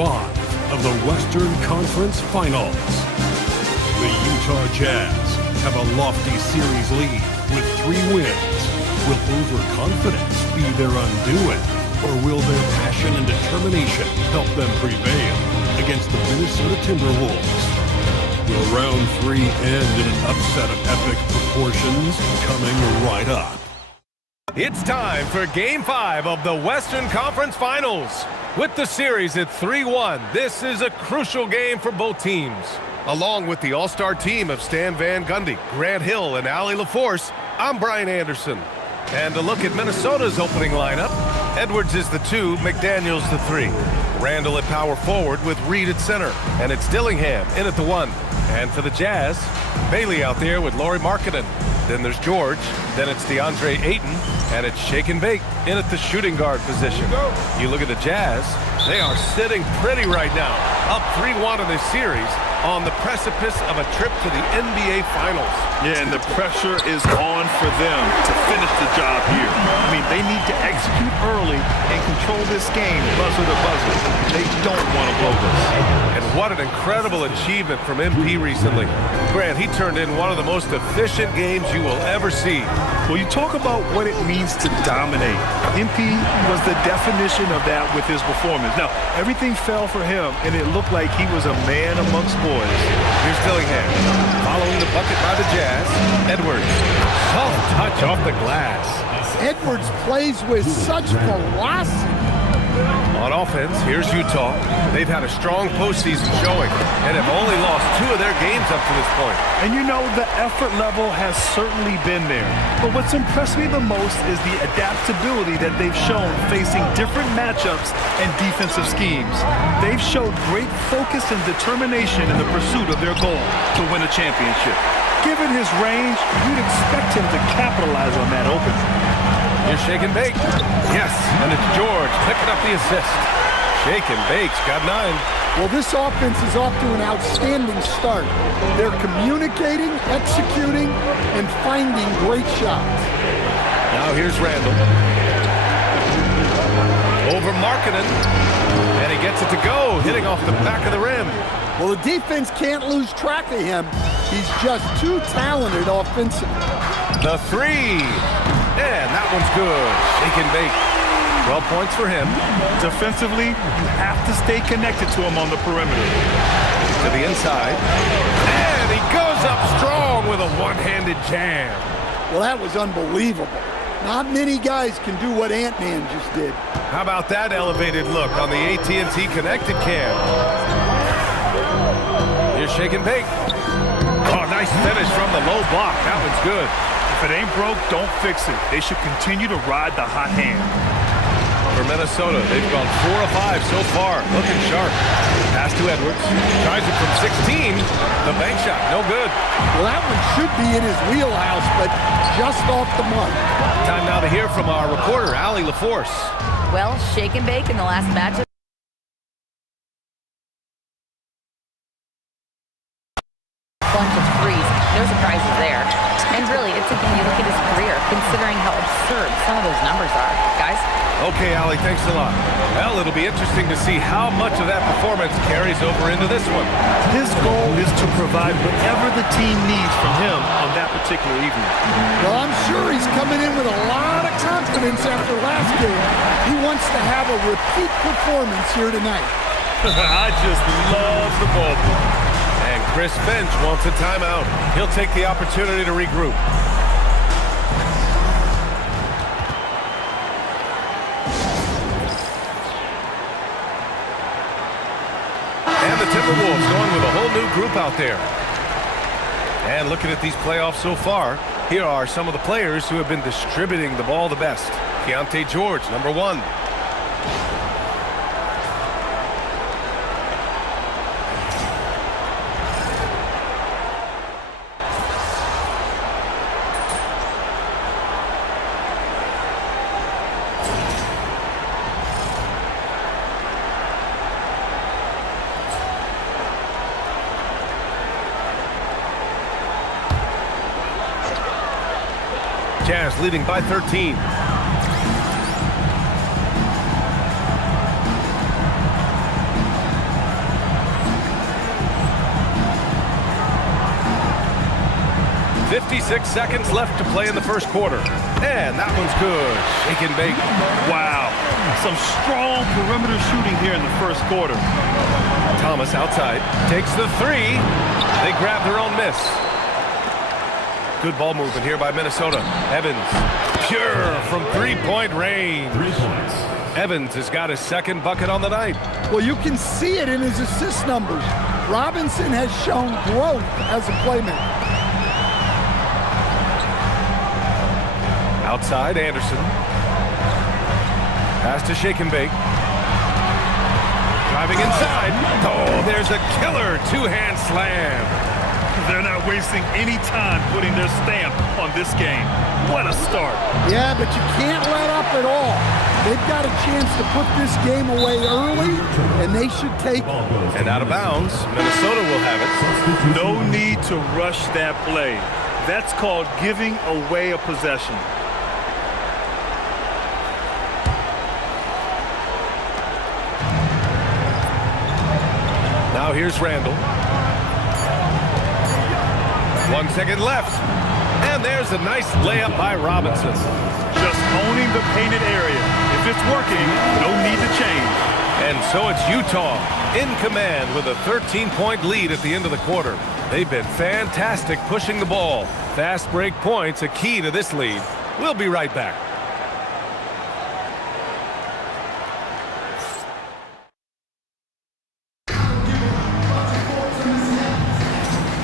5 of the Western Conference Finals. The Utah Jazz have a lofty series lead with 3 wins. Will overconfidence be their undoing, or will their passion and determination help them prevail against the Minnesota Timberwolves? Will round 3 end in an upset of epic proportions? Coming right up. It's time for Game 5 of the Western Conference Finals. With the series at 3-1, this is a crucial game for both teams. Along with the all-star team of Stan Van Gundy, Grant Hill, and Allie LaForce, I'm Brian Anderson. And to look at Minnesota's opening lineup, Edwards is the 2, McDaniels the 3. Randall at power forward with Reed at center. And it's Dillingham in at the 1. And for the Jazz, Bailey out there with Lauri Markkanen. Then there's George. Then it's DeAndre Ayton. And it's Shake and Bake in at the shooting guard position. You look at the Jazz, they are sitting pretty right now. Up 3-1 in this series on the precipice of a trip to the NBA Finals. Yeah, and the pressure is on for them to finish the job here. I mean, they need to execute early and control this game buzzer to buzzer. They don't want to blow this. And what an incredible achievement from MP recently. Grant, he turned in one of the most efficient games you will ever see. Well, you talk about what it means to dominate. MP was the definition of that with his performance. Now, everything fell for him, and it looked like he was a man amongst boys. Here's Dillingham. Following the bucket by the Jazz, Edwards. Soft touch off the glass. Edwards plays with such ferocity. On offense, here's Utah. They've had a strong postseason showing and have only lost 2 of their games up to this point. And you know, the effort level has certainly been there. But what's impressed me the most is the adaptability that they've shown facing different matchups and defensive schemes. They've showed great focus and determination in the pursuit of their goal to win a championship. Given his range, you'd expect him to capitalize on that opening. Here's Shake and Bake. Yes, and it's George picking up the assist. Shake and Bake's got 9. Well, this offense is off to an outstanding start. They're communicating, executing, and finding great shots. Now here's Randall. Over Markkanen. And he gets it to go, hitting off the back of the rim. Well, the defense can't lose track of him. He's just too talented offensively. The 3. And that one's good. Shake and Bake. 12 points for him. Defensively, you have to stay connected to him on the perimeter. To the inside. And he goes up strong with a one-handed jam. Well, that was unbelievable. Not many guys can do what Ant-Man just did. How about that elevated look on the AT&T Connected Cam? Here's Shake and Bake. Oh, nice finish from the low block. That one's good. If it ain't broke, don't fix it. They should continue to ride the hot hand. For Minnesota, they've gone 4 of 5 so far. Looking sharp. Pass to Edwards. Tries it from 16. The bank shot, no good. Well, that one should be in his wheelhouse, but just off the mark. Time now to hear from our reporter, Allie LaForce. Well, Shake and Bake in the last matchup. Bunch of threes. No surprises there. And really, it's again, you look at his career, considering how absurd some of those numbers are. Guys? Okay, Allie, thanks a lot. Well, it'll be interesting to see how much of that performance carries over into this one. His goal is to provide whatever the team needs from him on that particular evening. Well, I'm sure he's coming in with a lot of confidence after last game. He wants to have a repeat performance here tonight. I just love the ball. And Chris Finch wants a timeout. He'll take the opportunity to regroup. And the Timberwolves going with a whole new group out there. And looking at these playoffs so far, here are some of the players who have been distributing the ball the best. Keontae George, number 1. Jazz leading by 13. 56 seconds left to play in the first quarter. And that one's good. Shake and bake. Wow. Some strong perimeter shooting here in the first quarter. Thomas outside. Takes the three. They grab their own miss. Good ball movement here by Minnesota. Evans. Pure from three-point range. 3 points. Evans has got his second bucket on the night. Well, you can see it in his assist numbers. Robinson has shown growth as a playmaker. Outside, Anderson. Pass to Shake and Bake. Driving inside. Oh, there's a killer two-hand slam. They're not wasting any time putting their stamp on this game. What a start. Yeah, but you can't let up at all. They've got a chance to put this game away early, and they should take it. And out of bounds, Minnesota will have it. No need to rush that play. That's called giving away a possession. Now here's Randall. 1 second left. And there's a nice layup by Robinson. Just owning the painted area. If it's working, no need to change. And so it's Utah in command with a 13-point lead at the end of the quarter. They've been fantastic pushing the ball. Fast break points a key to this lead. We'll be right back.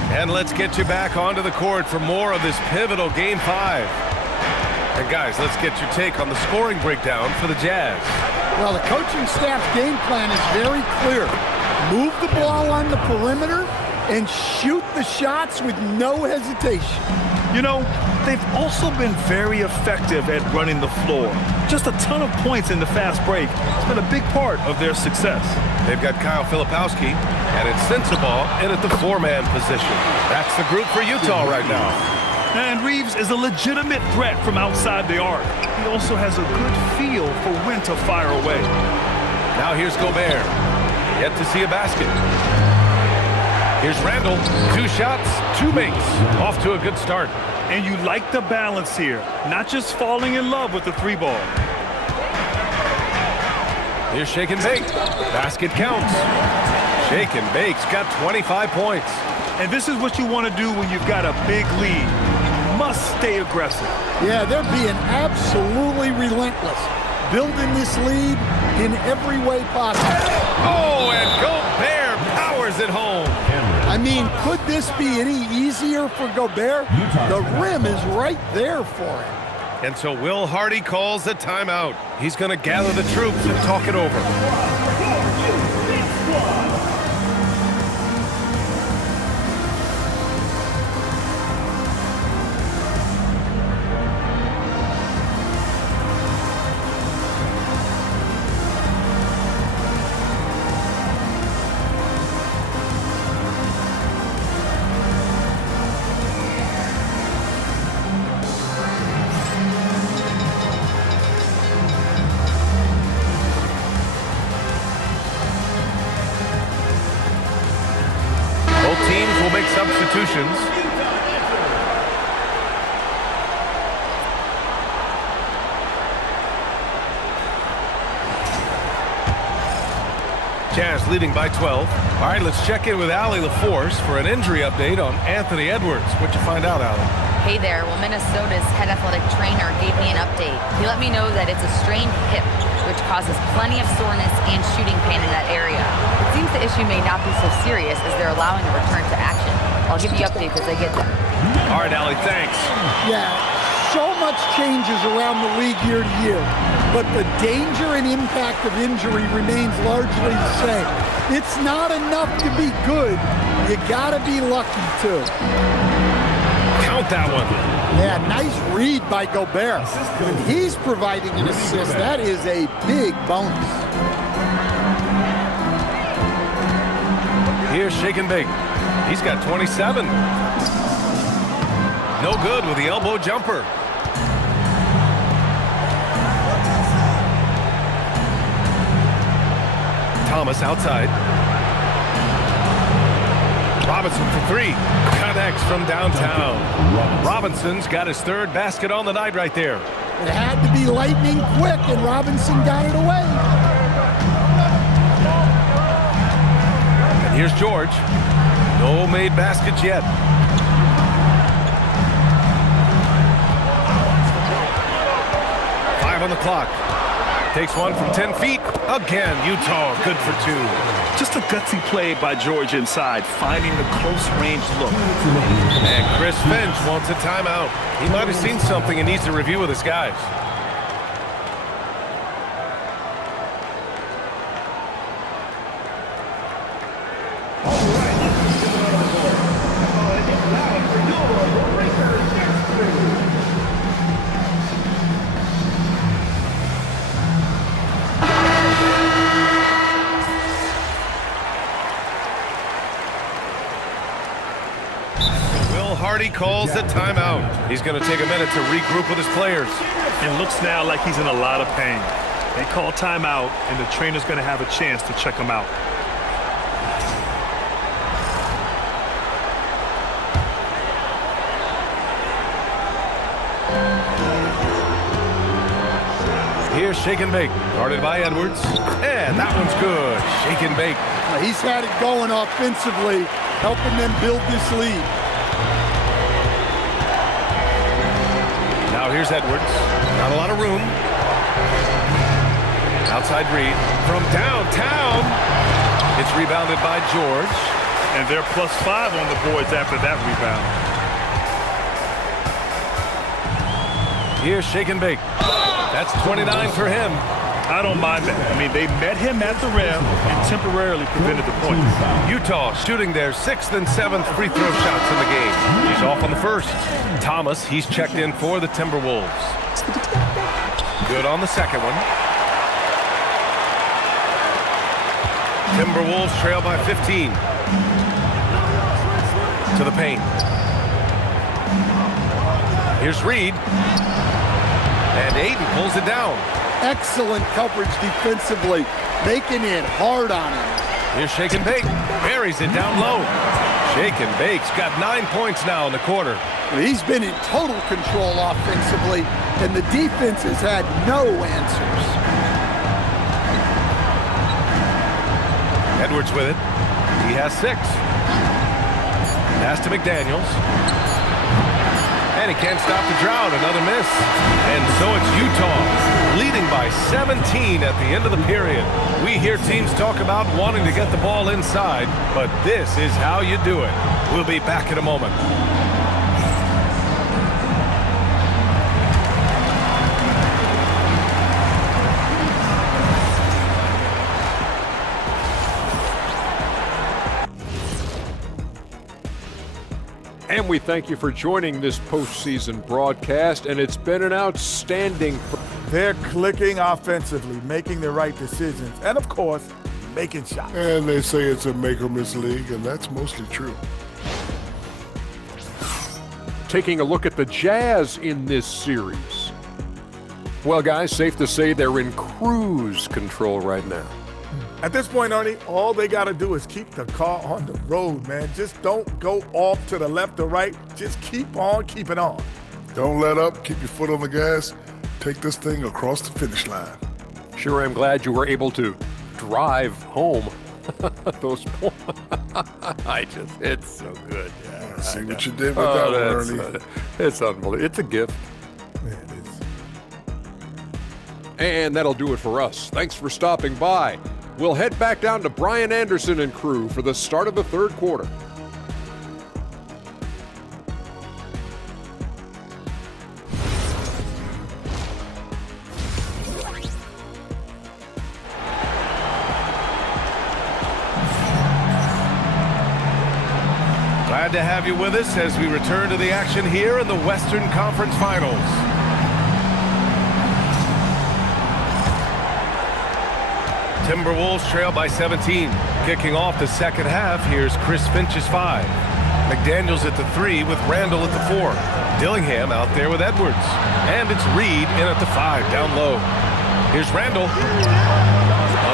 And let's get you back onto the court for more of this pivotal Game 5. And guys, let's get your take on the scoring breakdown for the Jazz. Well, the coaching staff's game plan is very clear. Move the ball on the perimeter and shoot the shots with no hesitation. You know, they've also been very effective at running the floor. Just a ton of points in the fast break. It's been a big part of their success. They've got Kyle Filipowski and Insensible in at the four-man position. That's the group for Utah right now. And Reeves is a legitimate threat from outside the arc. He also has a good feel for when to fire away. Now here's Gobert. Yet to see a basket. Here's Randall. 2 shots, 2 makes. Off to a good start. And you like the balance here. Not just falling in love with the three ball. Here's Shake and Bake. Basket counts. Shake and Bake's got 25 points. And this is what you want to do when you've got a big lead. You must stay aggressive. Yeah, they're being absolutely relentless, building this lead in every way possible. Oh, and Gobert powers it home. I mean, could this be any easier for Gobert? The rim is right there for him. And so Will Hardy calls a timeout. He's going to gather the troops and talk it over. Teams will make substitutions. Jazz leading by 12. All right, let's check in with Allie LaForce for an injury update on Anthony Edwards. What'd you find out, Allie? Hey there. Well, Minnesota's head athletic trainer gave me an update. He let me know that it's a strained hip, which causes plenty of soreness and shooting pain in that area. It seems the issue may not be so serious as they're allowing a return to action. I'll give you updates as I get them. All right, Allie, thanks. Yeah, so much changes around the league year to year, but the danger and impact of injury remains largely the same. It's not enough to be good. You gotta be lucky too. Count that one. Yeah, nice read by Gobert. When he's providing an assist, that is a big bonus. Here's Shake and Bake. He's got 27. No good with the elbow jumper. Thomas outside. Robinson for 3. Connects from downtown. Robinson's got his third basket on the night right there. It had to be lightning quick, and Robinson got it away. And here's George. No made baskets yet. On the clock. Takes one from 10 feet. Again, Utah good for two. Just a gutsy play by George inside, finding the close-range look. And Chris Finch wants a timeout. He might have seen something and needs to review with his guys. Hardy calls the timeout. He's going to take a minute to regroup with his players. It looks now like he's in a lot of pain. They call timeout, and the trainer's going to have a chance to check him out. Here's Shake and Bake, guarded by Edwards. And that one's good. Shake and Bake. He's had it going offensively, helping them build this lead. Now here's Edwards. Not a lot of room. Outside Reed. From downtown. It's rebounded by George. And they're +5 on the boards after that rebound. Here's Shake and Bake. That's 29 for him. I don't mind that. I mean, they met him at the rim and temporarily prevented the points. Utah shooting their 6th and 7th free throw shots in the game. He's off on the first. Thomas, he's checked in for the Timberwolves. Good on the second one. Timberwolves trail by 15. To the paint. Here's Reed. And Ayton pulls it down. Excellent coverage defensively, making it hard on him. Here's Shake and Bake. Buries it down low. Shake and Bake's got 9 points now in the quarter. He's been in total control offensively, and the defense has had no answers. Edwards with it. He has 6. Pass to McDaniels. And he can't stop the drought. Another miss. And so it's Utah leading by 17 at the end of the period. We hear teams talk about wanting to get the ball inside, but this is how you do it. We'll be back in a moment. And we thank you for joining this postseason broadcast, and it's been an outstanding. They're clicking offensively, making the right decisions, and of course, making shots. And they say it's a make-or-miss league, and that's mostly true. Taking a look at the Jazz in this series. Well, guys, safe to say they're in cruise control right now. At this point, Ernie, all they got to do is keep the car on the road, man. Just don't go off to the left or right. Just keep on keeping on. Don't let up. Keep your foot on the gas. Take this thing across the finish line. Sure, I'm glad you were able to drive home. Those points. It's so good. Yeah, See what you did with that one, Ernie. It's unbelievable. It's a gift. Man, it is. And that'll do it for us. Thanks for stopping by. We'll head back down to Brian Anderson and crew for the start of the third quarter. Glad to have you with us as we return to the action here in the Western Conference Finals. Timberwolves trail by 17. Kicking off the second half, here's Chris Finch's 5. McDaniels at the 3 with Randall at the 4. Dillingham out there with Edwards. And it's Reed in at the 5, down low. Here's Randall.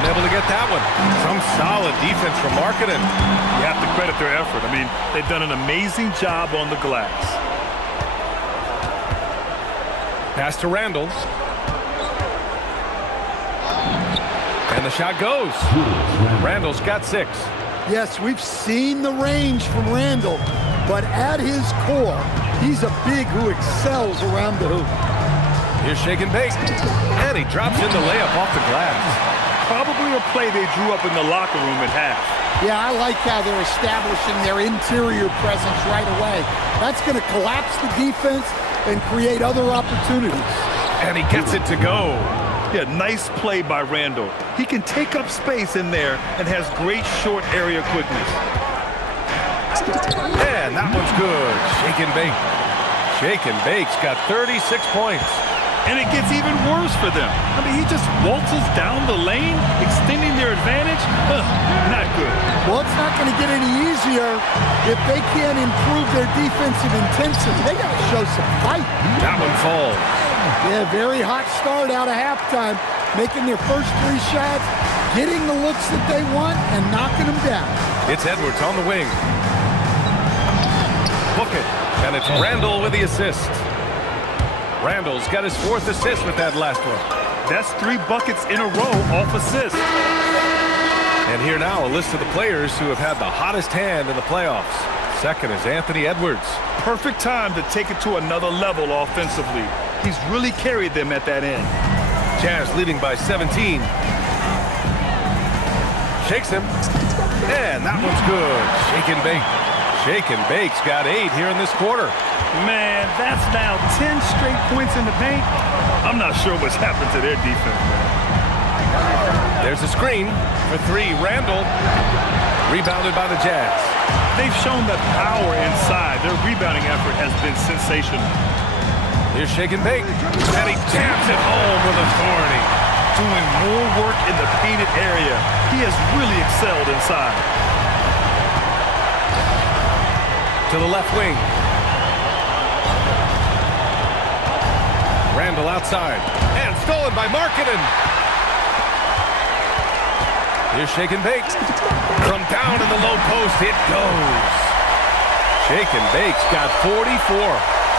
Unable to get that one. Some solid defense from Markkanen. You have to credit their effort. I mean, they've done an amazing job on the glass. Pass to Randall. And the shot goes. Randall's got 6. Yes, we've seen the range from Randall, but at his core, he's a big who excels around the hoop. Here's shake and bake. And he drops in the layup off the glass. Probably a play they drew up in the locker room at half. Yeah, I like how they're establishing their interior presence right away. That's going to collapse the defense and create other opportunities. And he gets it to go. Yeah, nice play by Randall. He can take up space in there and has great short area quickness. And that one's good. Shake and bake. Shake and bake's got 36 points. And it gets even worse for them. I mean, he just waltzes down the lane, extending their advantage. Not good. Well, it's not going to get any easier if they can't improve their defensive intensity. They got to show some fight. That one falls. Yeah, very hot start out of halftime, making their first 3 shots, getting the looks that they want, and knocking them down. It's Edwards on the wing. Book it. And it's Randall with the assist. Randall's got his 4th assist with that last one. That's 3 buckets in a row off assist. And here now, a list of the players who have had the hottest hand in the playoffs. Second is Anthony Edwards. Perfect time to take it to another level offensively. He's really carried them at that end. Jazz leading by 17. Shakes him. And that one's good. Shake and bake. Shake and bake's got 8 here in this quarter. Man, that's now 10 straight points in the paint. I'm not sure what's happened to their defense. There's a screen for 3. Randall. Rebounded by the Jazz. They've shown that power inside. Their rebounding effort has been sensational. Here's shake and bake. And he jams it home with authority. Doing more work in the painted area. He has really excelled inside. To the left wing. Randall outside. And stolen by Markkanen. Here's shake and bake. From down in the low post, it goes. Shake and bake's got 44.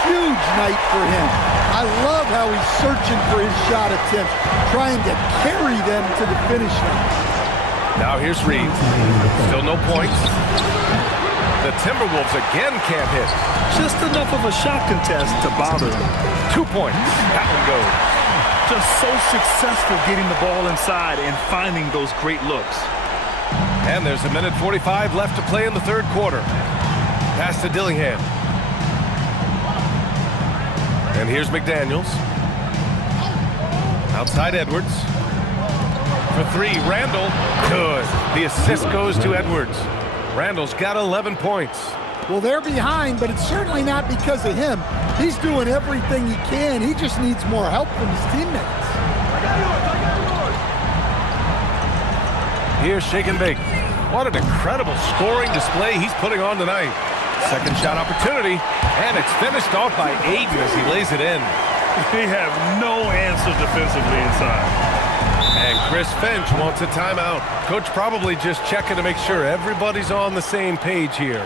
Huge night for him. I love how he's searching for his shot attempts, trying to carry them to the finish line. Now here's Reed. Still no points. The Timberwolves again can't hit. Just enough of a shot contest to bother them. 2 points. That one goes. Just so successful getting the ball inside and finding those great looks. And there's 1:45 left to play in the 3rd quarter. Pass to Dillingham. And here's McDaniels. Outside Edwards. For 3, Randall. Good. The assist goes to Edwards. Randall's got 11 points. Well, they're behind, but it's certainly not because of him. He's doing everything he can. He just needs more help from his teammates. Here's shake and bake. What an incredible scoring display he's putting on tonight. Second shot opportunity, and it's finished off by Ayton as he lays it in. They have no answer defensively inside. And Chris Finch wants a timeout. Coach probably just checking to make sure everybody's on the same page here.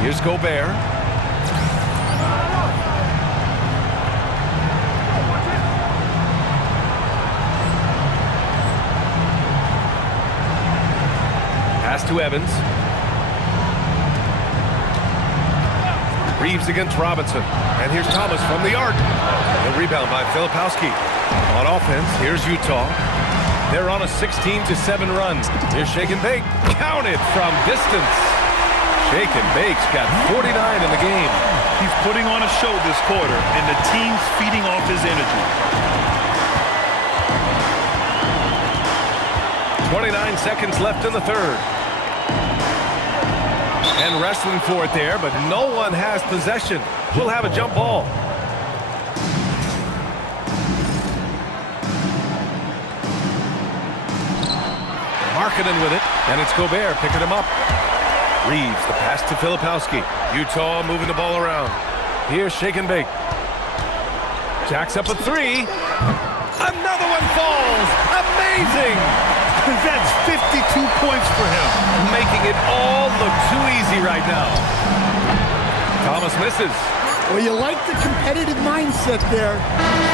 Here's Gobert. Pass to Evans. Reeves against Robinson. And here's Thomas from the arc. The rebound by Filipowski. On offense, here's Utah. They're on a 16-7 run. Here's shake and bake. Counted from distance. Shake and bake's got 49 in the game. He's putting on a show this quarter, and the team's feeding off his energy. 29 seconds left in the 3rd. And wrestling for it there, but no one has possession. We'll have a jump ball. Markkanen with it, and it's Gobert picking him up. Reeves, the pass to Filipowski. Utah moving the ball around. Here's Shake and Bake. Jacks up a three. Another one falls. Amazing. That's 52 points for him. Making it all look too easy right now. Thomas misses. Well, you like the competitive mindset there,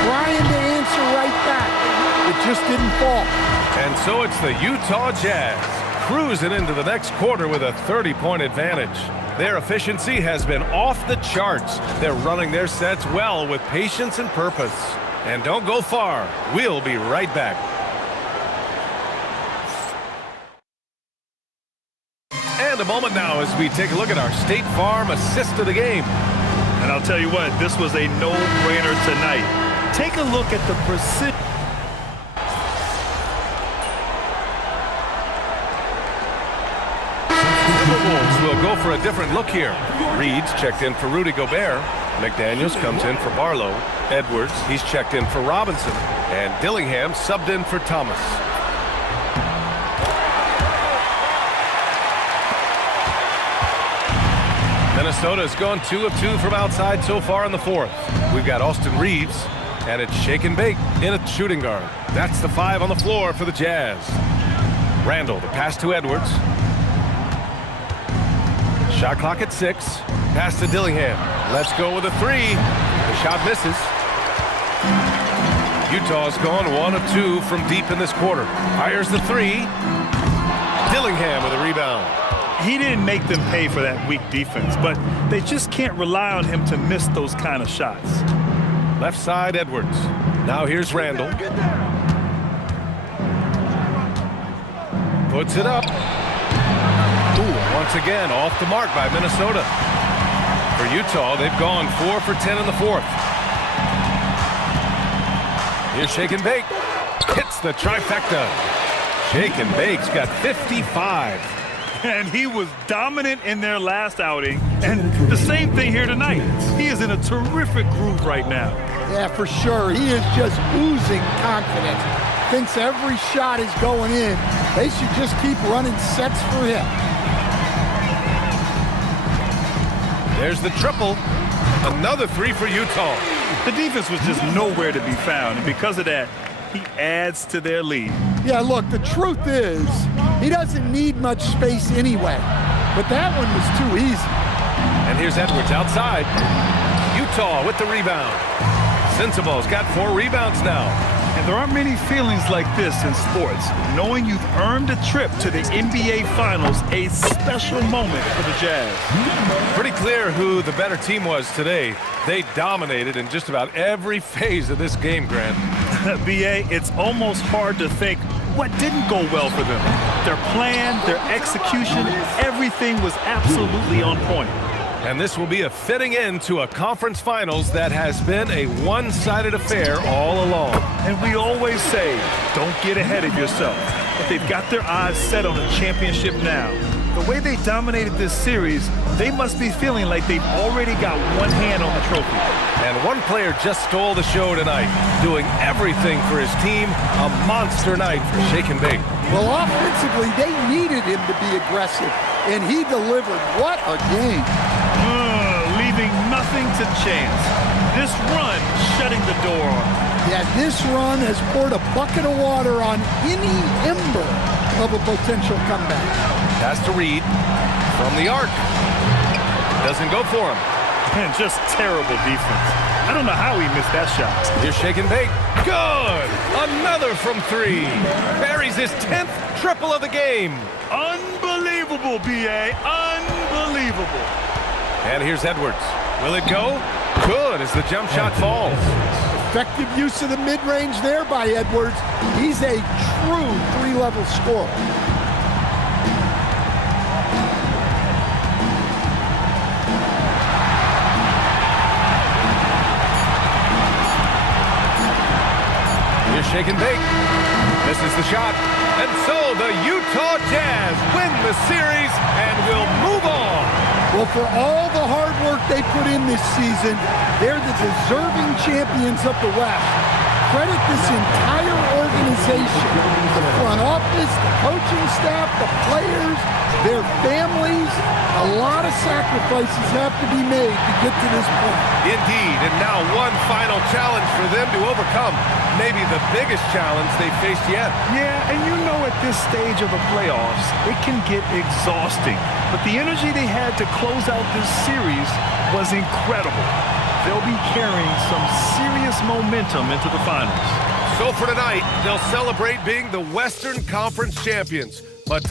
trying to answer right back. It just didn't fall. And so it's the Utah Jazz cruising into the next quarter with a 30-point advantage. Their efficiency has been off the charts. They're running their sets well with patience and purpose. And don't go far. We'll be right back. And a moment now as we take a look at our State Farm assist of the game. And I'll tell you what, this was a no-brainer tonight. Take a look at the precision. Timberwolves will go for a different look here. Reed's checked in for Rudy Gobert. McDaniels comes in for Barlow. Edwards, he's checked in for Robinson. And Dillingham subbed in for Thomas. Minnesota's gone 2 of 2 from outside so far in the fourth. We've got Austin Reeves, and it's Shake and Bake in at shooting guard. That's the 5 on the floor for the Jazz. Randall, the pass to Edwards. Shot clock at 6. Pass to Dillingham. Let's go with a 3. The shot misses. Utah's gone 1 of 2 from deep in this quarter. Fires the 3. Dillingham with a rebound. He didn't make them pay for that weak defense, but they just can't rely on him to miss those kind of shots. Left side, Edwards. Now here's Randall. Puts it up. Ooh, once again, off the mark by Minnesota. For Utah, they've gone 4 for 10 in the fourth. Here's Shake and Bake. Hits the trifecta. Shake and Bake's got 55. And he was dominant in their last outing. And the same thing here tonight. He is in a terrific groove right now. Yeah, for sure. He is just oozing confidence. Thinks every shot is going in. They should just keep running sets for him. There's the triple. Another 3 for Utah. The defense was just nowhere to be found. And because of that, he adds to their lead. Yeah, look, the truth is, he doesn't need much space anyway. But that one was too easy. And here's Edwards outside. Utah with the rebound. Sensabaugh's got 4 rebounds now. And there aren't many feelings like this in sports. Knowing you've earned a trip to the NBA Finals, a special moment for the Jazz. Pretty clear who the better team was today. They dominated in just about every phase of this game, Grant. B.A., it's almost hard to think what didn't go well for them. Their plan, their execution, everything was absolutely on point. And this will be a fitting end to a conference finals that has been a one-sided affair all along. And we always say, don't get ahead of yourself. But they've got their eyes set on a championship now. The way they dominated this series, they must be feeling like they've already got one hand on the trophy. And one player just stole the show tonight, doing everything for his team. A monster night for Shake and Bake. Well, offensively, they needed him to be aggressive, and he delivered. What a game. Leaving nothing to chance. This run shutting the door on him. Yeah, this run has poured a bucket of water on any ember of a potential comeback. Pass to Reed from the arc. Doesn't go for him. And just terrible defense. I don't know how he missed that shot. Here's Shake and Bake. Good! Another from 3. Buries his 10th triple of the game. Unbelievable, B.A. Unbelievable. And here's Edwards. Will it go? Good as the jump shot falls. Effective use of the mid-range there by Edwards. He's a true 3-level scorer. Here's Shake and Bake. Misses the shot. And so the Utah Jazz win the series and will move on. Well, for all the hard work they put in this season, they're the deserving champions of the West. credit this entire organization, the front office, the coaching staff, the players, their families. A lot of sacrifices have to be made to get to this point. Indeed, and now one final challenge for them to overcome. Maybe the biggest challenge they've faced yet. Yeah, and you know at this stage of the playoffs, it can get exhausting. But the energy they had to close out this series was incredible. They'll be carrying some serious momentum into the finals. So for tonight, they'll celebrate being the Western Conference champions. But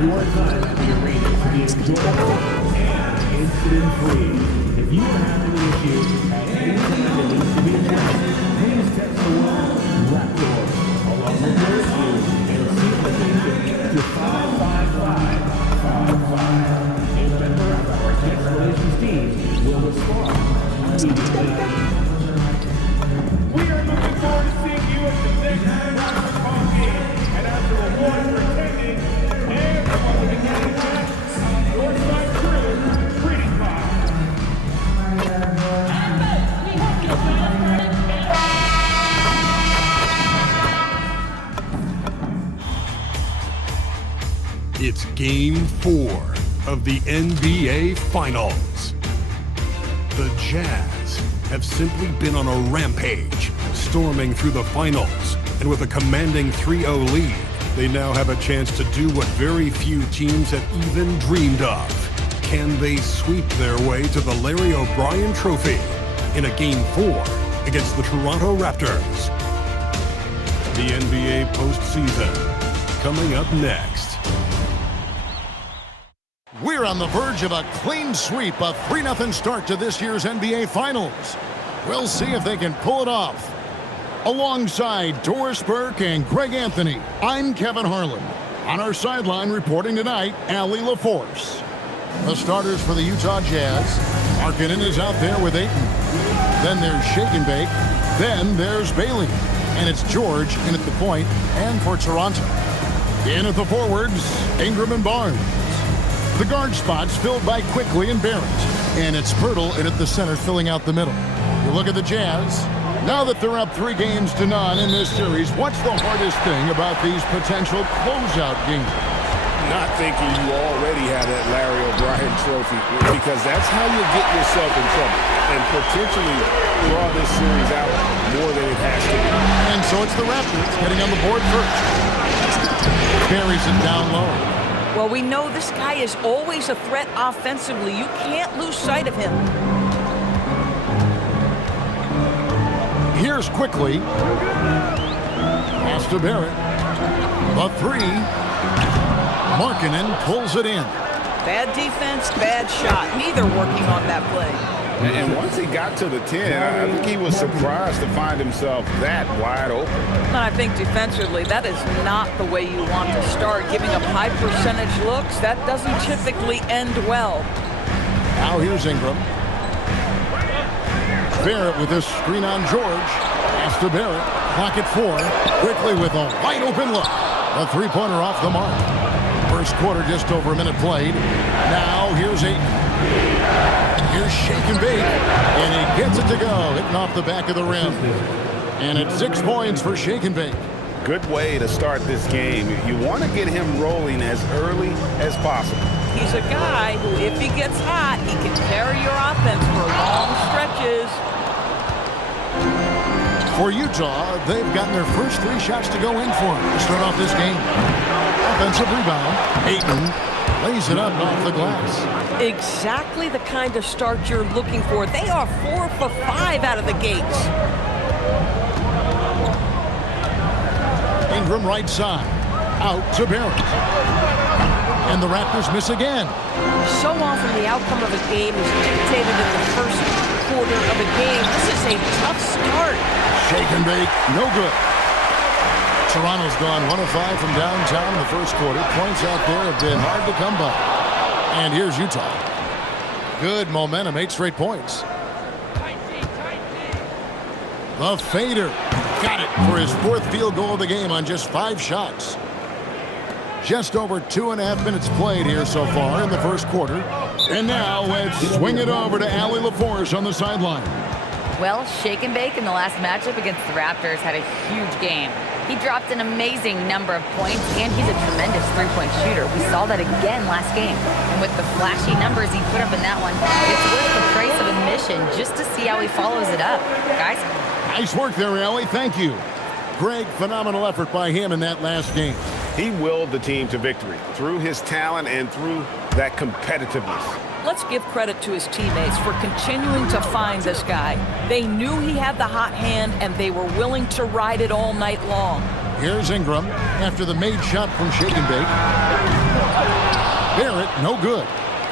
your time at the arena to be enjoyable and incident-free. If you have any issues at any time that needs to be addressed, please text the word Raptor along with your issues and see what we can get to 55555. A member of our text relations team will respond immediately. We are looking forward to seeing you at the next basketball game. And as a reward for attending, everyone will be getting back your side crew greeting card. It's Game 4 of the NBA Finals. The Jazz have simply been on a rampage, storming through the finals, and with a commanding 3-0 lead, they now have a chance to do what very few teams have even dreamed of. Can they sweep their way to the Larry O'Brien Trophy in a Game 4 against the Toronto Raptors? The NBA postseason, coming up next. We're on the verge of a clean sweep, a 3-0 start to this year's NBA Finals. We'll see if they can pull it off. Alongside Doris Burke and Greg Anthony, I'm Kevin Harlan. On our sideline reporting tonight, Allie LaForce. The starters for the Utah Jazz. Markkanen is out there with Ayton. Then there's Shake and Bake. Then there's Bailey. And it's George in at the point and for Toronto. In at the forwards, Ingram and Barnes. The guard spots filled by Quickly and Barrett. And it's Pirtle in at the center filling out the middle. You look at the Jazz. Now that they're up 3-0 in this series, what's the hardest thing about these potential closeout games? Not thinking you already have that Larry O'Brien Trophy, because that's how you get yourself in trouble and potentially draw this series out more than it has to be. And so it's the Raptors getting on the board first. Buries it down low. Well, we know this guy is always a threat offensively. You can't lose sight of him. Here's quickly. Pass to Barrett. The three. Markkanen pulls it in. Bad defense, bad shot. Neither working on that play. And once he got to the 10, I think he was surprised to find himself that wide open. I think defensively, that is not the way you want to start. Giving up high percentage looks, that doesn't typically end well. Now here's Ingram. Barrett with this screen on George. Pass to Barrett. Clock at 4. Quickly with a wide open look. A three-pointer off the mark. First quarter, just over a minute played. Now here's Ayton. Here's Shake and Bake. And he gets it to go. Hitting off the back of the rim. And it's 6 points for Shake and Bake. Good way to start this game. You want to get him rolling as early as possible. He's a guy who, if he gets hot, he can carry your offense for long stretches. For Utah, they've gotten their first 3 shots to go in for him to start off this game. Offensive rebound. Ayton lays it up off the glass. Exactly the kind of start you're looking for. They are 4 for 5 out of the gates. Ingram right side. Out to Barrett. And the Raptors miss again. So often the outcome of a game is dictated in the first quarter of a game. This is a tough start. Shake and Bake, no good. Toronto's gone 1 of 5 from downtown in the first quarter. Points out there have been hard to come by. And here's Utah. Good momentum, 8 straight points. The fader. Got it for his 4th field goal of the game on just 5 shots. Just over 2.5 minutes played here so far in the first quarter. And now let's swing it over to Allie LaForce on the sideline. Well, Shake and Bake in the last matchup against the Raptors had a huge game. He dropped an amazing number of points, and he's a tremendous three-point shooter. We saw that again last game. And with the flashy numbers he put up in that one, it's worth the price of admission just to see how he follows it up. Guys? Nice work there, Allie. Thank you. Greg, phenomenal effort by him in that last game. He willed the team to victory through his talent and through that competitiveness. Let's give credit to his teammates for continuing to find this guy. They knew he had the hot hand, and they were willing to ride it all night long. Here's Ingram after the made shot from Shake and Bake. Barrett, no good.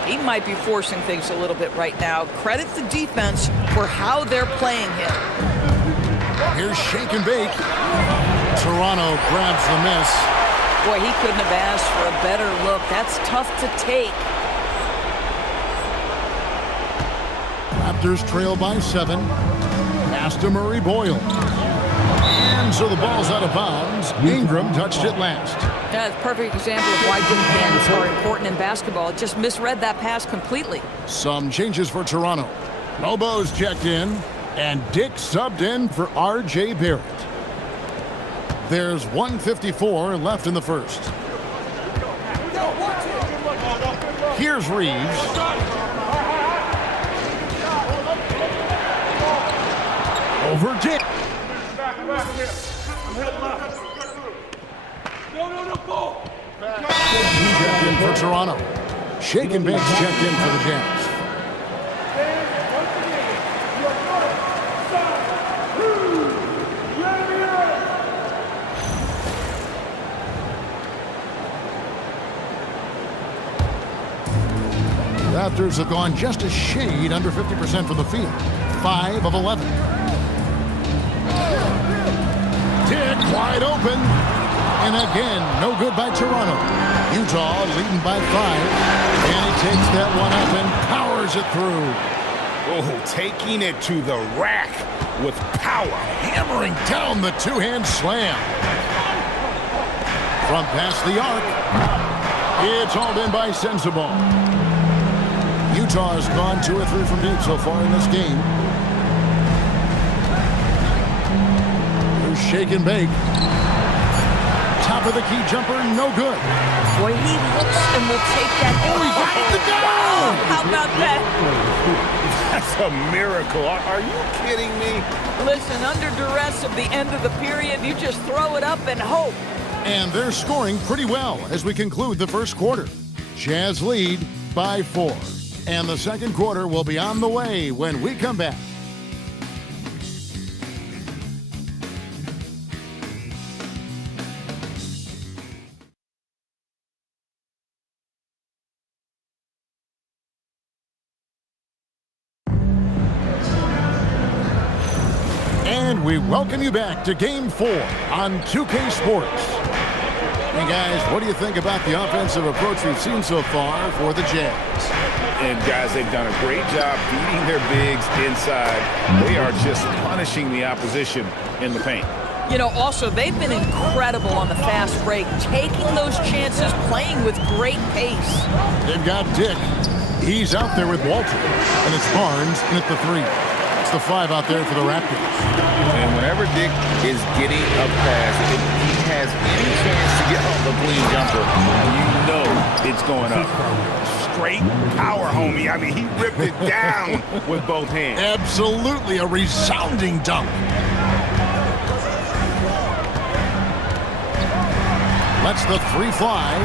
He might be forcing things a little bit right now. Credit the defense for how they're playing him. Here's Shake and Bake. Toronto grabs the miss. Boy, he couldn't have asked for a better look. That's tough to take. Raptors trail by 7. Pass to Murray Boyle. And so the ball's out of bounds. Ingram touched it last. That's a perfect example of why good hands are important in basketball. Just misread that pass completely. Some changes for Toronto. Lobo's checked in, and Dick subbed in for R.J. Barrett. There's 1:54 left in the first. Here's Reeves. Over Dick. Checked in for Toronto. Shake and Bake's checked in for the Jazz. Raptors have gone just a shade under 50% from the field. 5 of 11. Dick wide open. And again, no good by Toronto. Utah leading by 5. And he takes that one up and powers it through. Oh, taking it to the rack with power. Hammering down the two-hand slam. From past the arc. It's hauled in by Sensabaugh. Utah has gone 2 or 3 from deep so far in this game. Here's Shake and Bake. Top of the key jumper, no good. Boy, he looks and will take that. Oh, he got it to go! How about that? That's a miracle. Are you kidding me? Listen, under duress of the end of the period, you just throw it up and hope. And they're scoring pretty well as we conclude the first quarter. Jazz lead by 4. And the second quarter will be on the way when we come back. And we welcome you back to Game 4 on 2K Sports. Hey guys, what do you think about the offensive approach we've seen so far for the Jazz? And guys, they've done a great job feeding their bigs inside. They are just punishing the opposition in the paint. You know, also, they've been incredible on the fast break, taking those chances, playing with great pace. They've got Dick. He's out there with Walter. And it's Barnes in at the 3. It's the 5 out there for the Raptors. And whenever Dick is getting a pass, if he has any chance to get off a clean jumper, you know it's going up. Straight power, homie. I mean, he ripped it down with both hands. Absolutely a resounding dunk. Lets the 3 fly.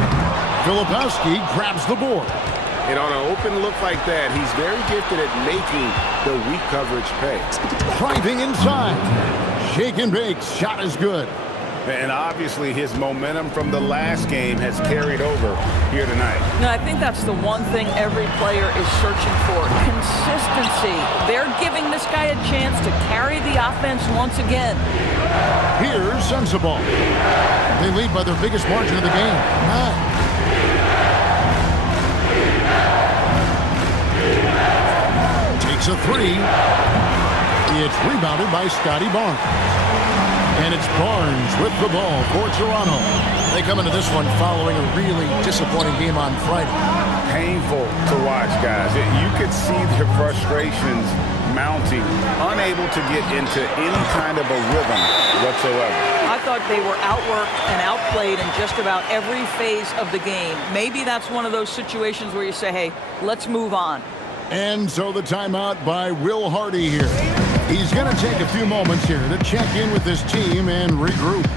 Filipowski grabs the board. And on an open look like that, he's very gifted at making the weak coverage pay. Driving inside. Shake and bake. Shot is good. And obviously his momentum from the last game has carried over here tonight. No, I think that's the one thing every player is searching for. Consistency. They're giving this guy a chance to carry the offense once again. Here's Sensabaugh. They lead by their biggest margin of the game, 9. Takes a 3. It's rebounded by Scotty Barnes. And it's Barnes with the ball for Toronto. They come into this one following a really disappointing game on Friday. Painful to watch, guys. You could see their frustrations mounting, unable to get into any kind of a rhythm whatsoever. I thought they were outworked and outplayed in just about every phase of the game. Maybe that's one of those situations where you say, hey, let's move on. And so the timeout by Will Hardy here. He's going to take a few moments here to check in with his team and regroup.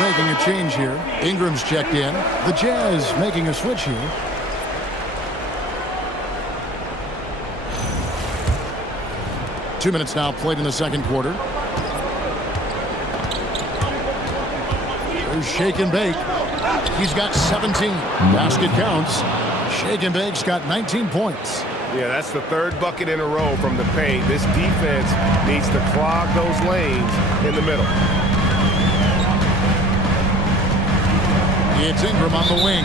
Making a change here. Ingram's checked in. The Jazz making a switch here. Two minutes now played in the second quarter. There's Shake and Bake. He's got 17. Basket counts. Shake and Bake's got 19 points. Yeah, that's the 3rd bucket in a row from the paint. This defense needs to clog those lanes in the middle. It's Ingram on the wing.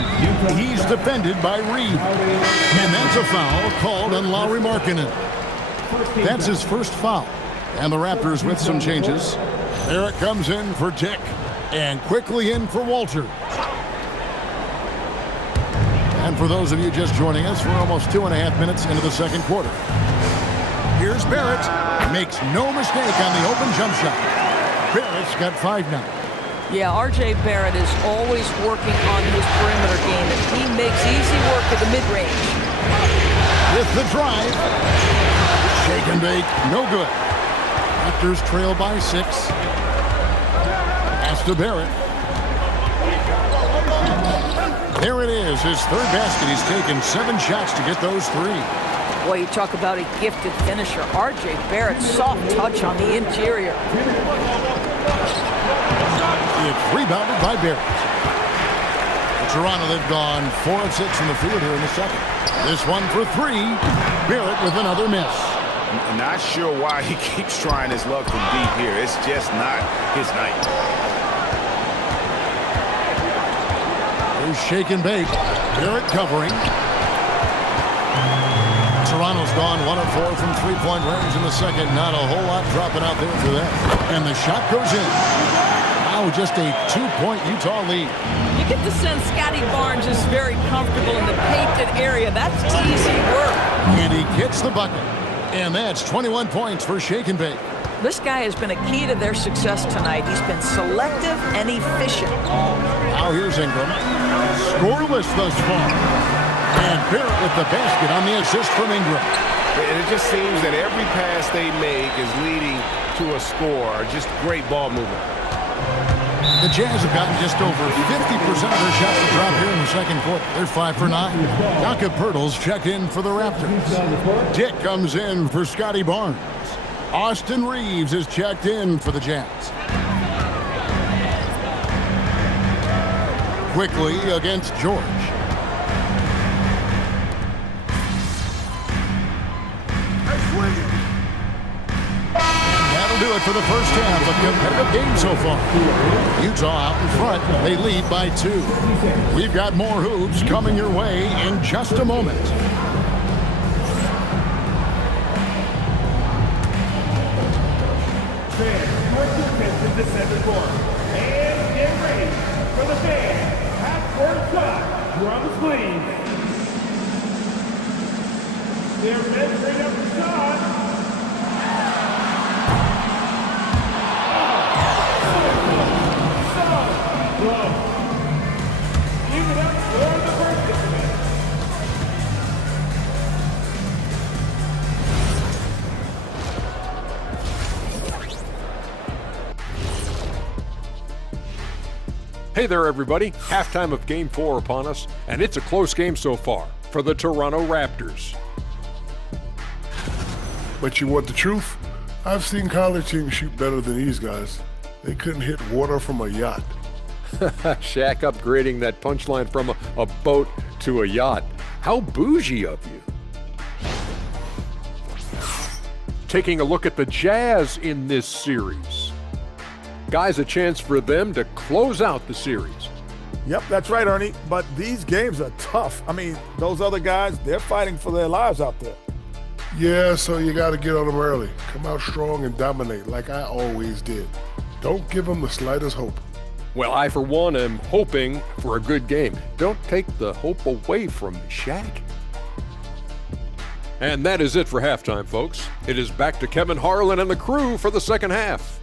He's defended by Reed. And that's a foul called on Lauri Markkanen. That's his first foul. And the Raptors with some changes. There it comes in for Dick. And quickly in for Walter. And for those of you just joining us, we're almost 2.5 minutes into the second quarter. Here's Barrett. Makes no mistake on the open jump shot. Barrett's got 5 now. Yeah, R.J. Barrett is always working on his perimeter game, and he makes easy work at the mid-range. With the drive. Shake and bake, no good. Raptors trail by 6. Pass to Barrett. There it is, his 3rd basket. He's taken 7 shots to get those 3. Boy, you talk about a gifted finisher. R.J. Barrett, soft touch on the interior. It's rebounded by Barrett. Toronto, they've gone 4 of 6 in the field here in the second. This one for 3. Barrett with another miss. Not sure why he keeps trying his luck from deep here. It's just not his night. There's Shake and Bake. Barrett covering. Toronto's gone 1 of 4 from 3-point range in the second. Not a whole lot dropping out there for that. And the shot goes in. Now just a 2-point Utah lead. You get the sense Scotty Barnes is very comfortable in the painted area. That's easy work. And he gets the bucket. And that's 21 points for Shake and Bake. This guy has been a key to their success tonight. He's been selective and efficient. Now here's Ingram. Scoreless thus far. And Barrett with the basket on the assist from Ingram. And it just seems that every pass they make is leading to a score. Just great ball movement. The Jazz have gotten just over 50% of their shots to drop here in the second quarter. They're 5 for 9. Jakob Poeltl's checked in for the Raptors. Dick comes in for Scotty Barnes. Austin Reeves is checked in for the Jazz. Quickly against George. That'll do it for the first half. A competitive game so far. Utah out in front. They lead by 2. We've got more hoops coming your way in just a moment. The center court. And get ready for the fans. Half-court shot. Drums, please. They're measuring up the shot. Give it up for the first man. Hey there, everybody. Halftime of Game 4 upon us, and it's a close game so far for the Toronto Raptors. But you want the truth? I've seen college teams shoot better than these guys. They couldn't hit water from a yacht. Shaq upgrading that punchline from a boat to a yacht. How bougie of you. Taking a look at the Jazz in this series. Guys, a chance for them to close out the series. Yep, that's right, Ernie. But these games are tough. I mean, those other guys, they're fighting for their lives out there. Yeah, so you got to get on them early. Come out strong and dominate like I always did. Don't give them the slightest hope. Well, I, for one, am hoping for a good game. Don't take the hope away from me, Shaq. And that is it for halftime, folks. It is back to Kevin Harlan and the crew for the second half.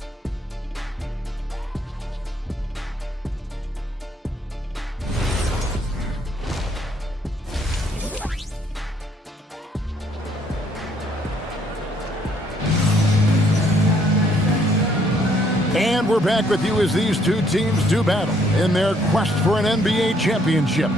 And we're back with you as these two teams do battle in their quest for an NBA championship.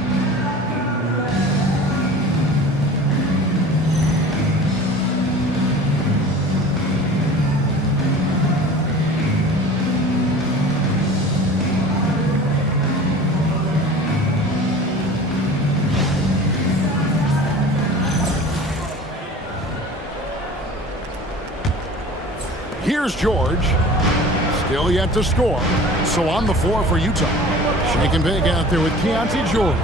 Here's George. Still yet to score. So on the floor for Utah. Shake and Bake out there with Keontae George.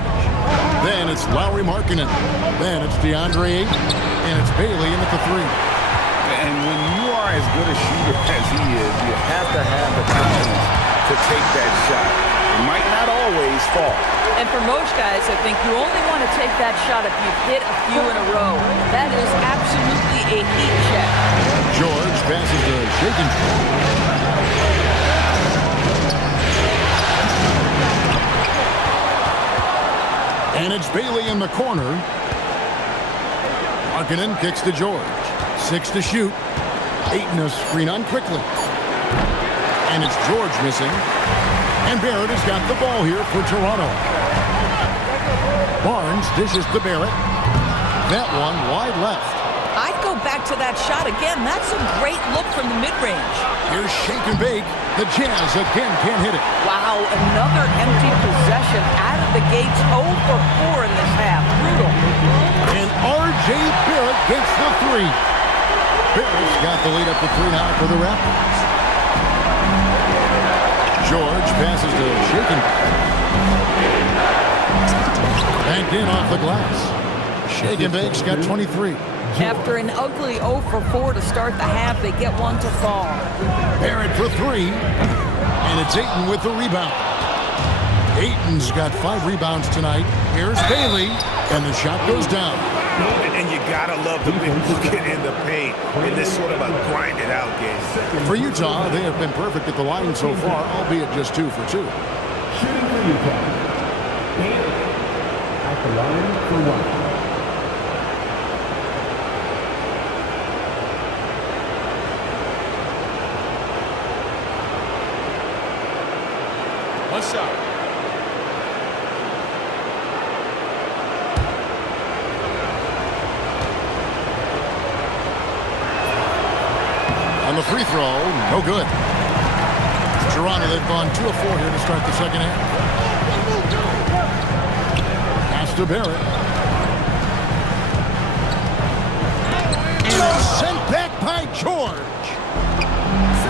Then it's Lauri Markkanen. Then it's DeAndre Ayton. And it's Bailey in at the 3. And when you are as good a shooter as he is, you have to have the confidence to take that shot. It might not always fall. And for most guys, I think you only want to take that shot if you've hit a few in a row. That is absolutely a heat check. George passes to Shake and Bake. And it's Bailey in the corner. Markkanen kicks to George. 6 to shoot. Ayton a screen on quickly. And it's George missing. And Barrett has got the ball here for Toronto. Barnes dishes to Barrett. That one wide left. I'd go back to that shot again. That's a great look from the mid-range. Here's Shake and Bake. The Jazz again can't hit it. Wow, another empty possession out of the gates. 0 for 4 in this half. Brutal. And R.J. Barrett gets the 3. Barrett's got the lead up to 3 now for the Raptors. George passes to Shake and Bake. Banked in off the glass. Shake and Bake's got 23. After an ugly 0 for 4 to start the half, they get one to fall. Barrett for 3. And it's Ayton with the rebound. Ayton's got 5 rebounds tonight. Here's Bailey, and the shot goes down. And you gotta love the big bucket in the paint in this sort of a grinded out game. For Utah, they have been perfect at the line so far, albeit just 2 for 2. Shooting for Utah. Bailey at the line for 1. One shot. On the free throw, no good. Toronto, they've gone 2 of 4 here to start the second half. Pass to Barrett. And sent back by George.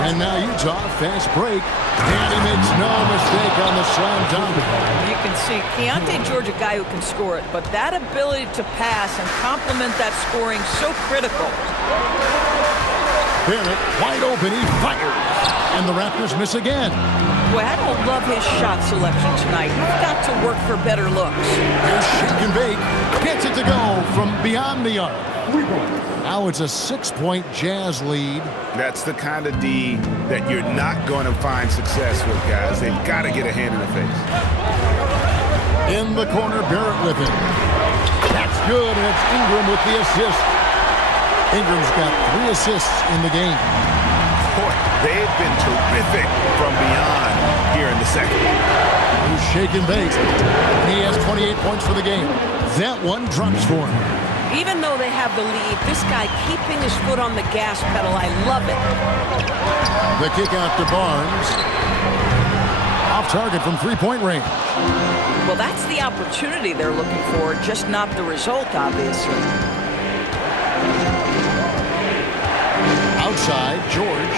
And now Utah, fast break. And he makes no mistake on the slam dunk. You can see Keontae George, a guy who can score it, but that ability to pass and complement that scoring so critical. Barrett, wide open, he fires. And the Raptors miss again. Boy, I don't love his shot selection tonight. He's got to work for better looks. Here's Shake and Bake. Gets it to go from beyond the arc. Now it's a 6-point Jazz lead. That's the kind of D that you're not going to find success with, guys. They've got to get a hand in the face. In the corner, Barrett with it. That's good, and it's Ingram with the assist. Ingram's got 3 assists in the game. Boy, they've been terrific from beyond here in the second. He's shaking base. He has 28 points for the game. That one drops for him. Even though they have the lead, this guy keeping his foot on the gas pedal, I love it. The kick out to Barnes. Off target from 3-point range. Well, that's the opportunity they're looking for, just not the result, obviously. Outside, George.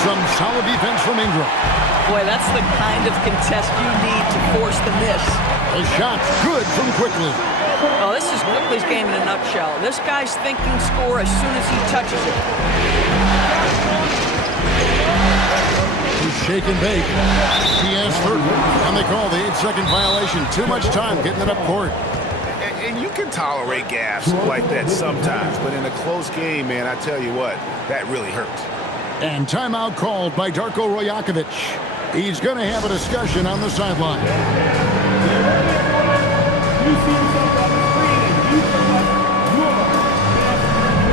Some solid defense from Ingram. Boy, that's the kind of contest you need to force the miss. A shot good from Quickly. Oh, this is Quickly's game in a nutshell. This guy's thinking score as soon as he touches it. He's shake and bake. He has 30, and they call the 8-second violation. Too much time getting it up court. And you can tolerate gaffes like that sometimes, but in a close game, man, I tell you what, that really hurts. And timeout called by Darko Rajakovic. He's going to have a discussion on the sideline. You see yourself on the screen, and you select your best player.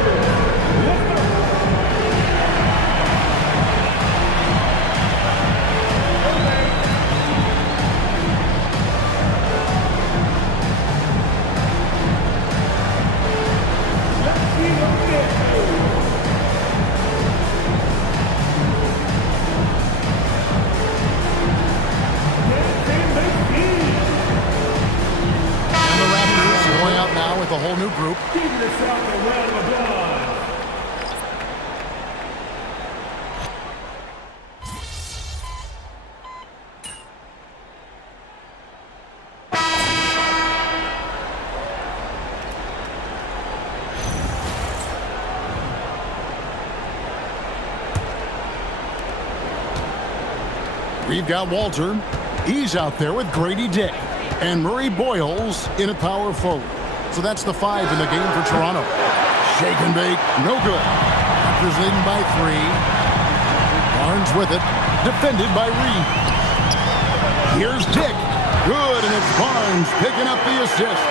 Let's see what's next. Now with a whole new group. Give yourself a round of applause. We've got Walter. He's out there with Grady Dick. And Murray Boyles in a power forward. So that's the 5 in the game for Toronto. Shake and bake, no good. Raptors leading by 3. Barnes with it, defended by Reed. Here's Dick. Good, and it's Barnes picking up the assist.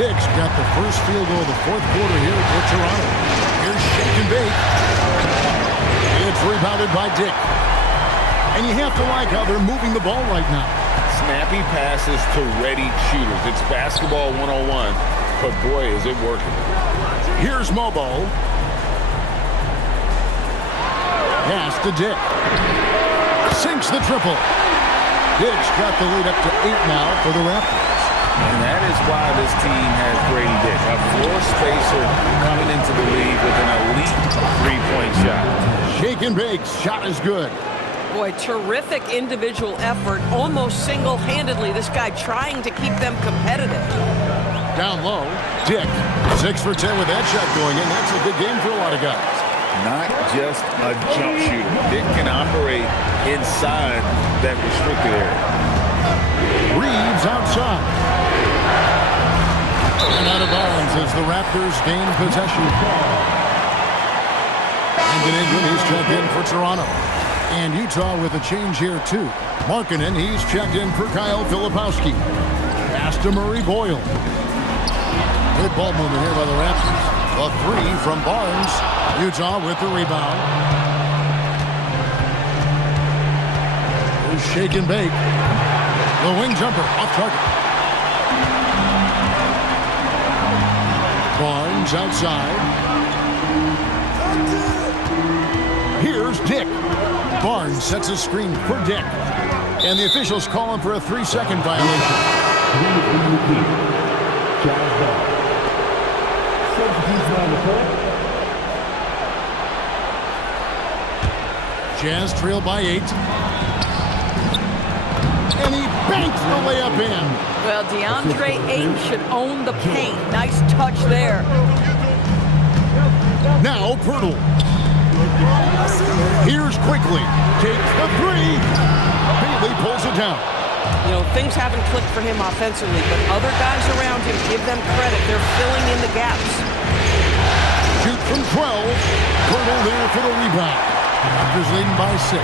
Dick's got the first field goal of the 4th quarter here for Toronto. Here's shake and bake. It's rebounded by Dick. And you have to like how they're moving the ball right now. Snappy passes to ready shooters. It's basketball 101, but boy, is it working. Here's Mobo. Pass to Dick. Sinks the triple. Dick's got the lead up to 8 now for the Raptors. And that is why this team has Grady Dick, a floor spacer coming into the league with an elite 3-point shot. Shake and bake. Shot is good. Boy, terrific individual effort, almost single-handedly. This guy trying to keep them competitive. Down low, Dick. 6 for 10 with that shot going in. That's a good game for a lot of guys. Not just a jump shooter. Dick can operate inside that restricted area. Reeves outside. And out of bounds as the Raptors gain possession. Brandon Ingram, he's checked in for Toronto. And Utah with a change here, too. Markkanen, he's checked in for Kyle Filipowski. Pass to Murray Boyle. Good ball movement here by the Raptors. A 3 from Barnes. Utah with the rebound. Here's shake and bake. The wing jumper off target. Barnes outside. Here's Dick. Barnes sets a screen for Dick. And the officials call him for a 3-second violation. Jazz trail by 8. And he banks the layup in. Well, DeAndre Ayton should own the paint. Nice touch there. Now Pirtle. Here's Quickly. Takes the 3. Bailey pulls it down. You know, things haven't clicked for him offensively, but other guys around him, give them credit. They're filling in the gaps. Shoot from 12. Pirtle there for the rebound. Raptors leading by 6.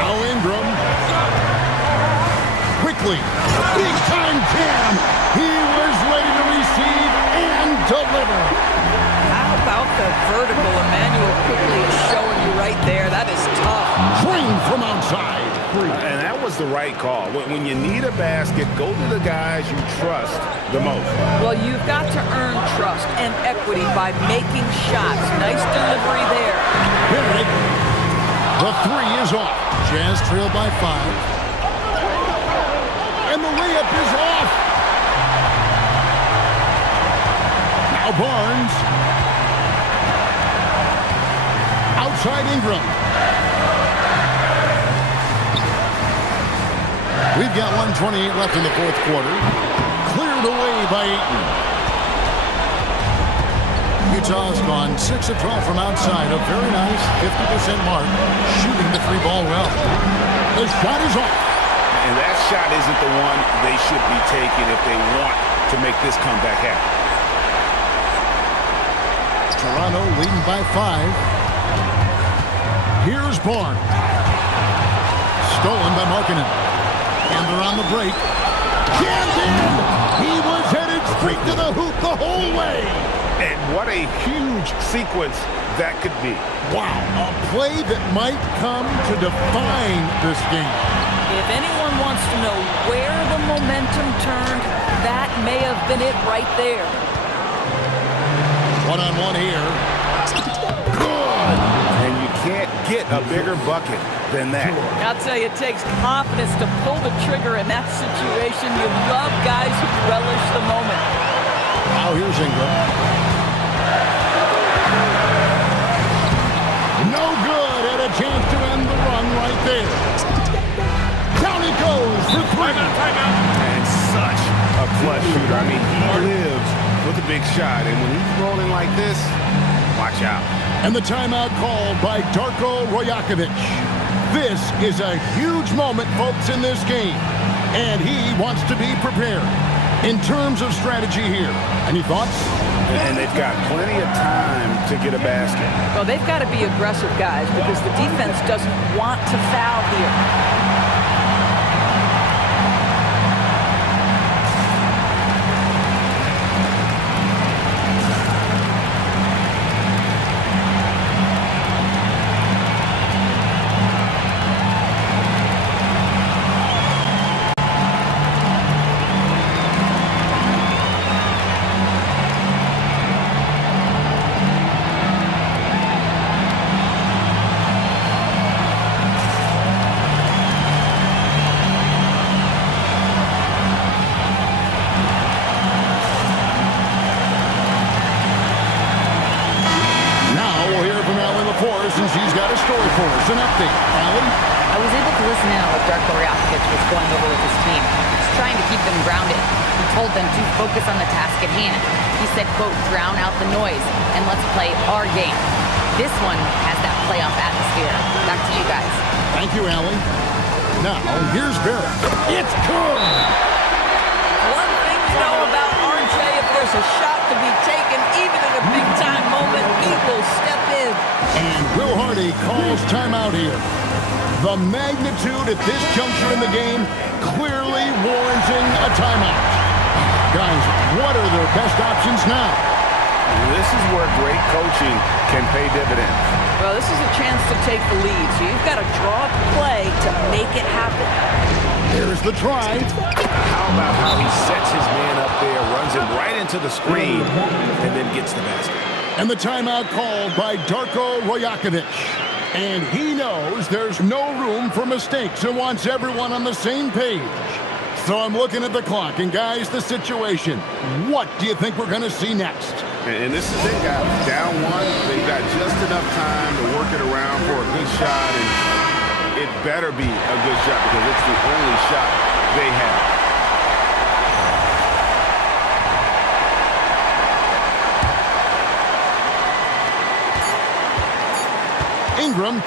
Now Ingram. Quickly. Big time jam. He was ready to receive and deliver. How about the vertical Emmanuel Quickly is showing you right there? That is tough. Drained from outside. And that was the right call. When you need a basket, go to the guys you trust the most. Well, you've got to earn trust and equity by making shots. Nice delivery there. Henry. The 3 is off. Jazz trail by 5. And the layup is off. Now Barnes. Outside Ingram. We've got 1:28 left in the 4th quarter. Cleared away by Ayton. Utah's gone 6 of 12 from outside. A very nice 50% mark. Shooting the 3 ball well. The shot is off. And that shot isn't the one they should be taking if they want to make this comeback happen. Toronto leading by 5. Here's Barnes. Stolen by Markkanen. And they're on the break. Jammed in! He was headed straight to the hoop the whole way. And what a huge sequence that could be. Wow, a play that might come to define this game. If anyone wants to know where the momentum turned, that may have been it right there. One-on-one here. Good. And you can't get a bigger bucket than that. I'll tell you, it takes confidence to pull the trigger in that situation. You love guys who relish the moment. Now here's Ingram. No good. Had a chance to end the run right there. Down he goes for 3. And such a clutch shooter. I mean, he lives with a big shot. And when he's rolling like this, watch out. And the timeout called by Darko Rajakovic. This is a huge moment, folks, in this game. And he wants to be prepared in terms of strategy here. Any thoughts? And they've got plenty of time to get a basket. Well, they've got to be aggressive, guys, because the defense doesn't want to foul here. Congratulations, he's got a story for us. An update. Allie? I was able to listen in on what Darko Rajakovic was going over with his team. He's trying to keep them grounded. He told them to focus on the task at hand. He said, quote, drown out the noise and let's play our game. This one has that playoff atmosphere. Back to you guys. Thank you, Allie. Now, here's Barrett. It's good! One thing to know about RJ, if there's a shot to be taken, even in a big-time moment, he will step in. And Will Hardy calls timeout here. The magnitude at this juncture in the game clearly warranting a timeout. Guys, what are their best options now? This is where great coaching can pay dividends. Well, this is a chance to take the lead, so you've got to draw up a play to make it happen. There's the try. How about how he sets his man up there, runs him right into the screen, and then gets the basket. And the timeout called by Darko Rajakovic. And he knows there's no room for mistakes and wants everyone on the same page. So I'm looking at the clock, and guys, the situation. What do you think we're going to see next? And this is it, guys. Down one, they've got just enough time to work it around for a good shot, and it better be a good shot because it's the only shot they have. Ingram.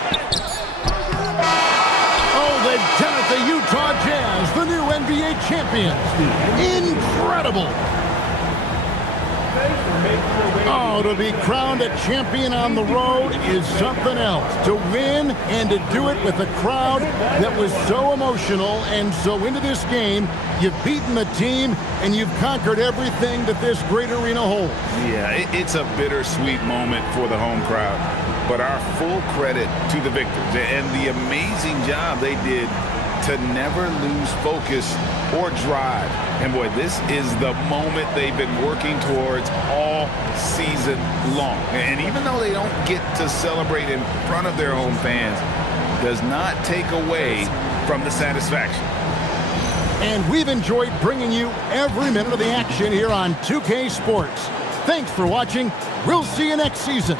Oh, they've done it, the Utah Jazz, the new NBA champions. Incredible. Oh, to be crowned a champion on the road is something else. To win and to do it with a crowd that was so emotional and so into this game, you've beaten the team and you've conquered everything that this great arena holds. Yeah, it's a bittersweet moment for the home crowd. But our full credit to the victors and the amazing job they did to never lose focus or drive. And boy, this is the moment they've been working towards all season long. And even though they don't get to celebrate in front of their home fans, does not take away from the satisfaction. And we've enjoyed bringing you every minute of the action here on 2K Sports. Thanks for watching. We'll see you next season.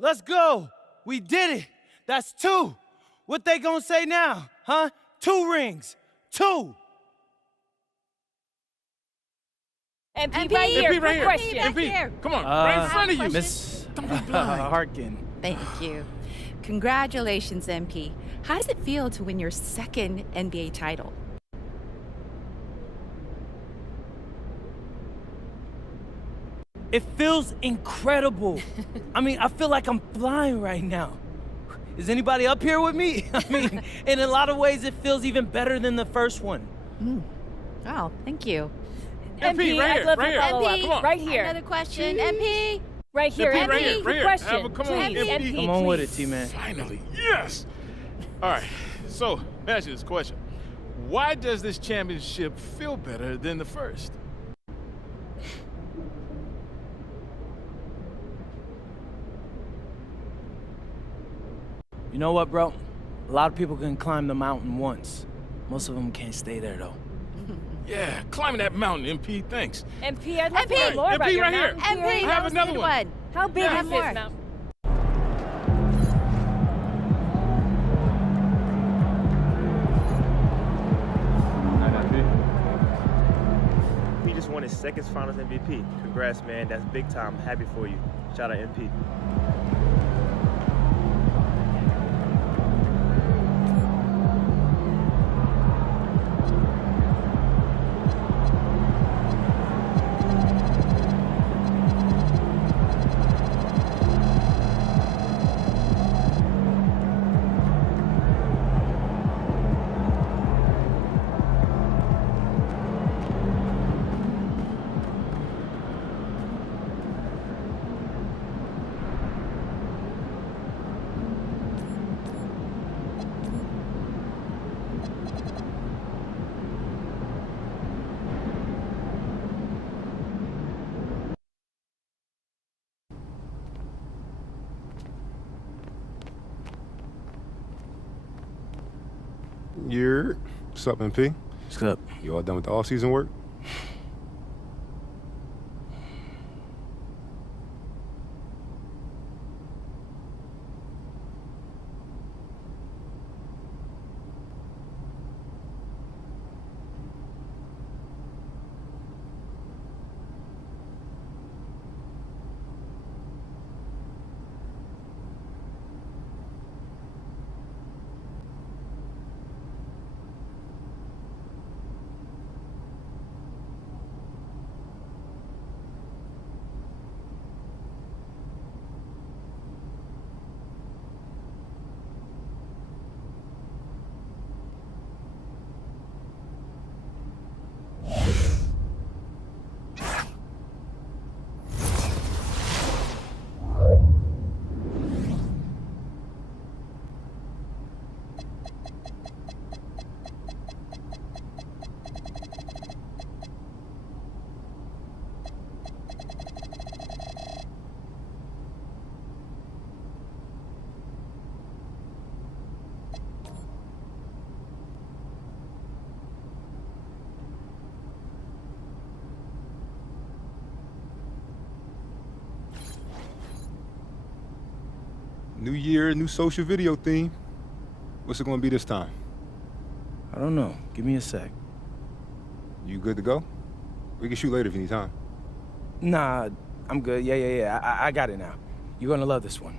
Let's go. We did it. That's 2. What they gonna say now, huh? 2 rings. 2. MP right here. MP right here. Question. MP, come on, right in front of you. Miss Don't be blind. Harkin. Thank you. Congratulations, MP. How does it feel to win your second NBA title? It feels incredible. I mean, I feel like I'm flying right now. Is anybody up here with me? I mean, in a lot of ways, it feels even better than the first one. Oh, thank you. MP, right here, right here. MP, Come on. right here. Another question. MP. Right here, MP, right here, right here. question. Come on, Please, MP. Come on with it, T-Man. Finally, yes. All right, so ask you this question. Why does this championship feel better than the first? You know what, bro? A lot of people can climb the mountain once. Most of them can't stay there, though. Yeah, climbing that mountain, MP, thanks. MP, I'd love to learn more MP about your right here. mountain theory. I have another one. How big Yeah. is this mountain? He just won his second Finals MVP. Congrats, man. That's big time. Happy for you. Shout out MP. What's up, MP? What's up? You all done with the off-season work? New year, new social video theme. What's it gonna be this time? I don't know. Give me a sec. You good to go? We can shoot later if you need time. Nah, I'm good. Yeah. I got it now. You're gonna love this one.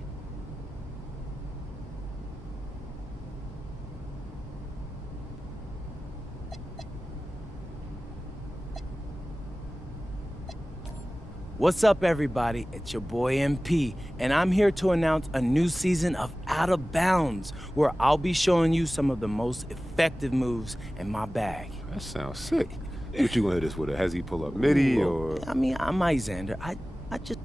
What's up, everybody? It's your boy MP, and I'm here to announce a new season of Out of Bounds, where I'll be showing you some of the most effective moves in my bag. That sounds sick. What you gonna hit us with? Has he pull up midi or? I mean, I might, Xander. I just...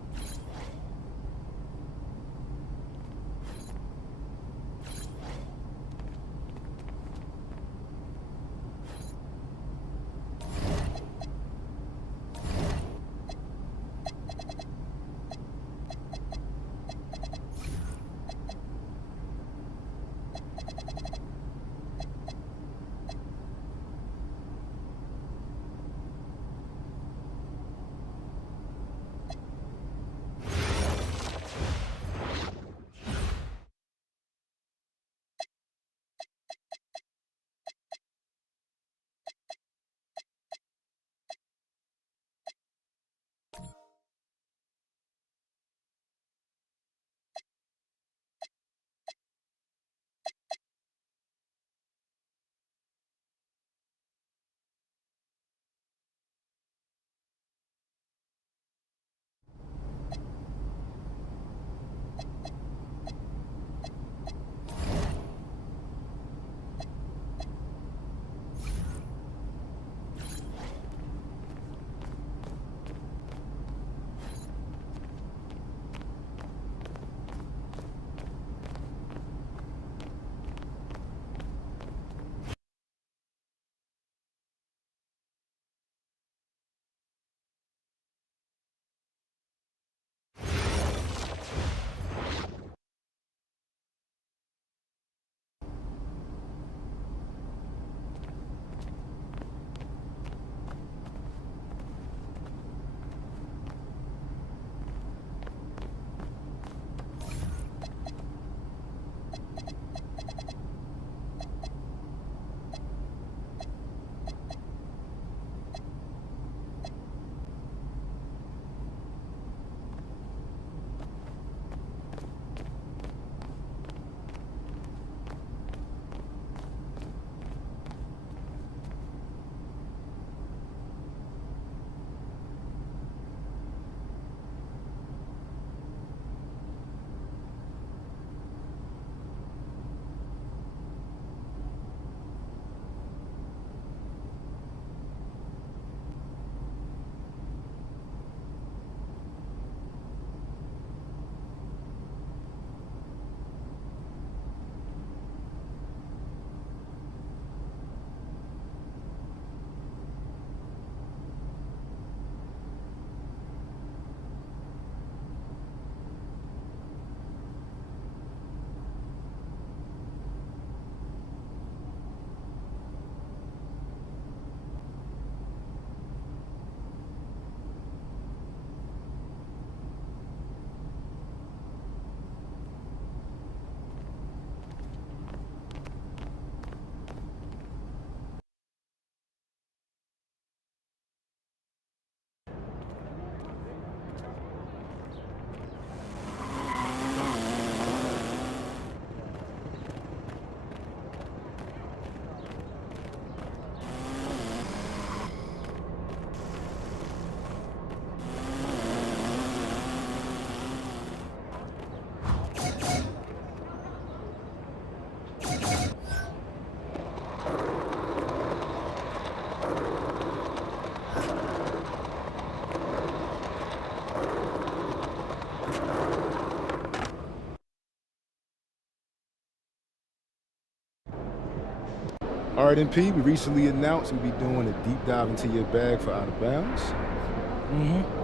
All right, MP, we recently announced we'll be doing a deep dive into your bag for Out of Bounds.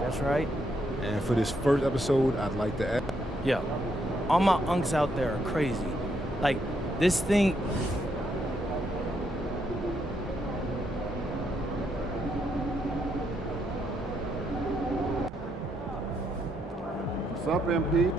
That's right. And for this first episode, I'd like to add... Yeah, all my unks out there are crazy. Like, this thing... What's up, MP?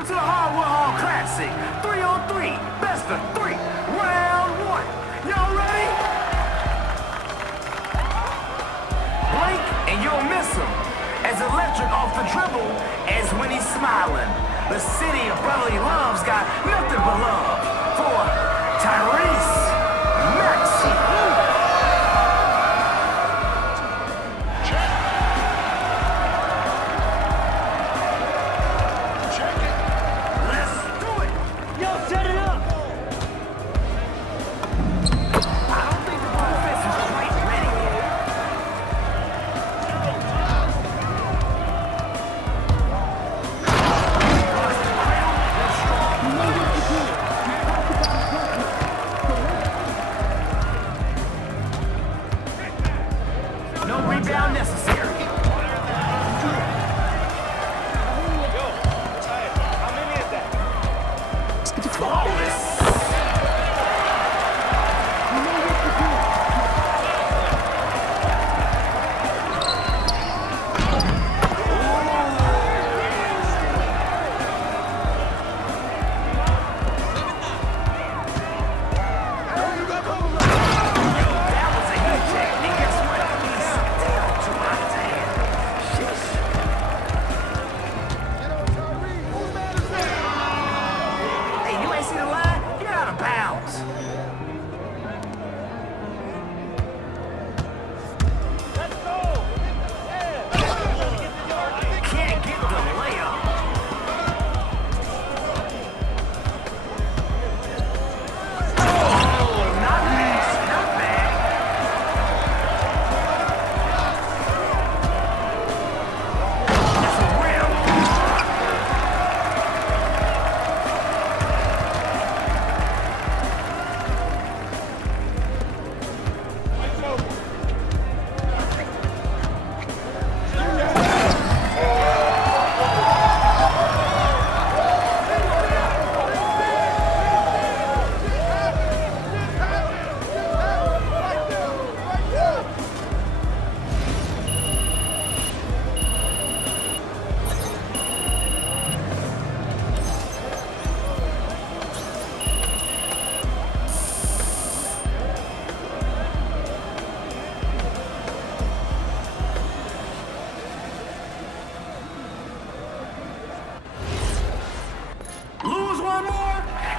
Welcome to the Hardwood Hall Classic. 3-on-3, best of 3, round 1. Y'all ready? Blink and you'll miss him. As electric off the dribble as when he's smiling. The city of brotherly love's got nothing but love for Tyrese Maxey.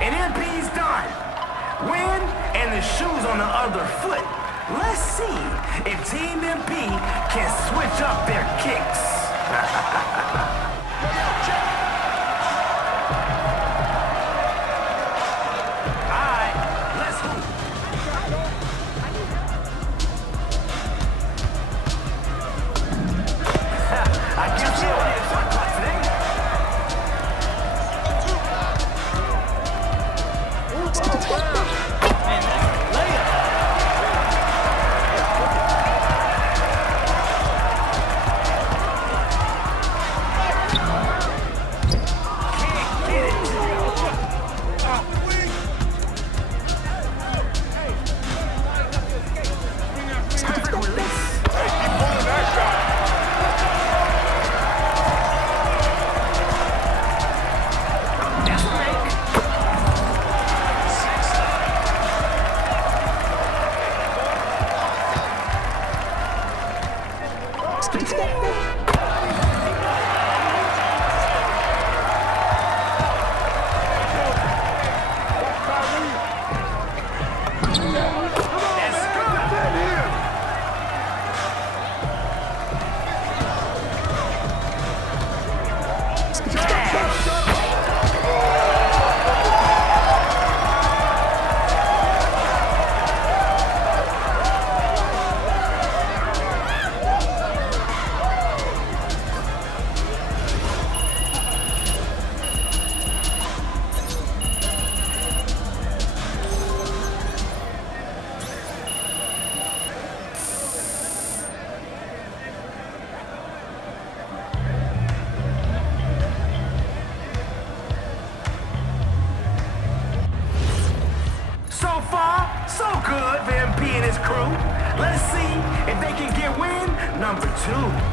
And MP's done. Win, and the shoe's on the other foot. Let's see if Team MP can switch up their kicks. So good for MP and his crew. Let's see if they can get win number 2.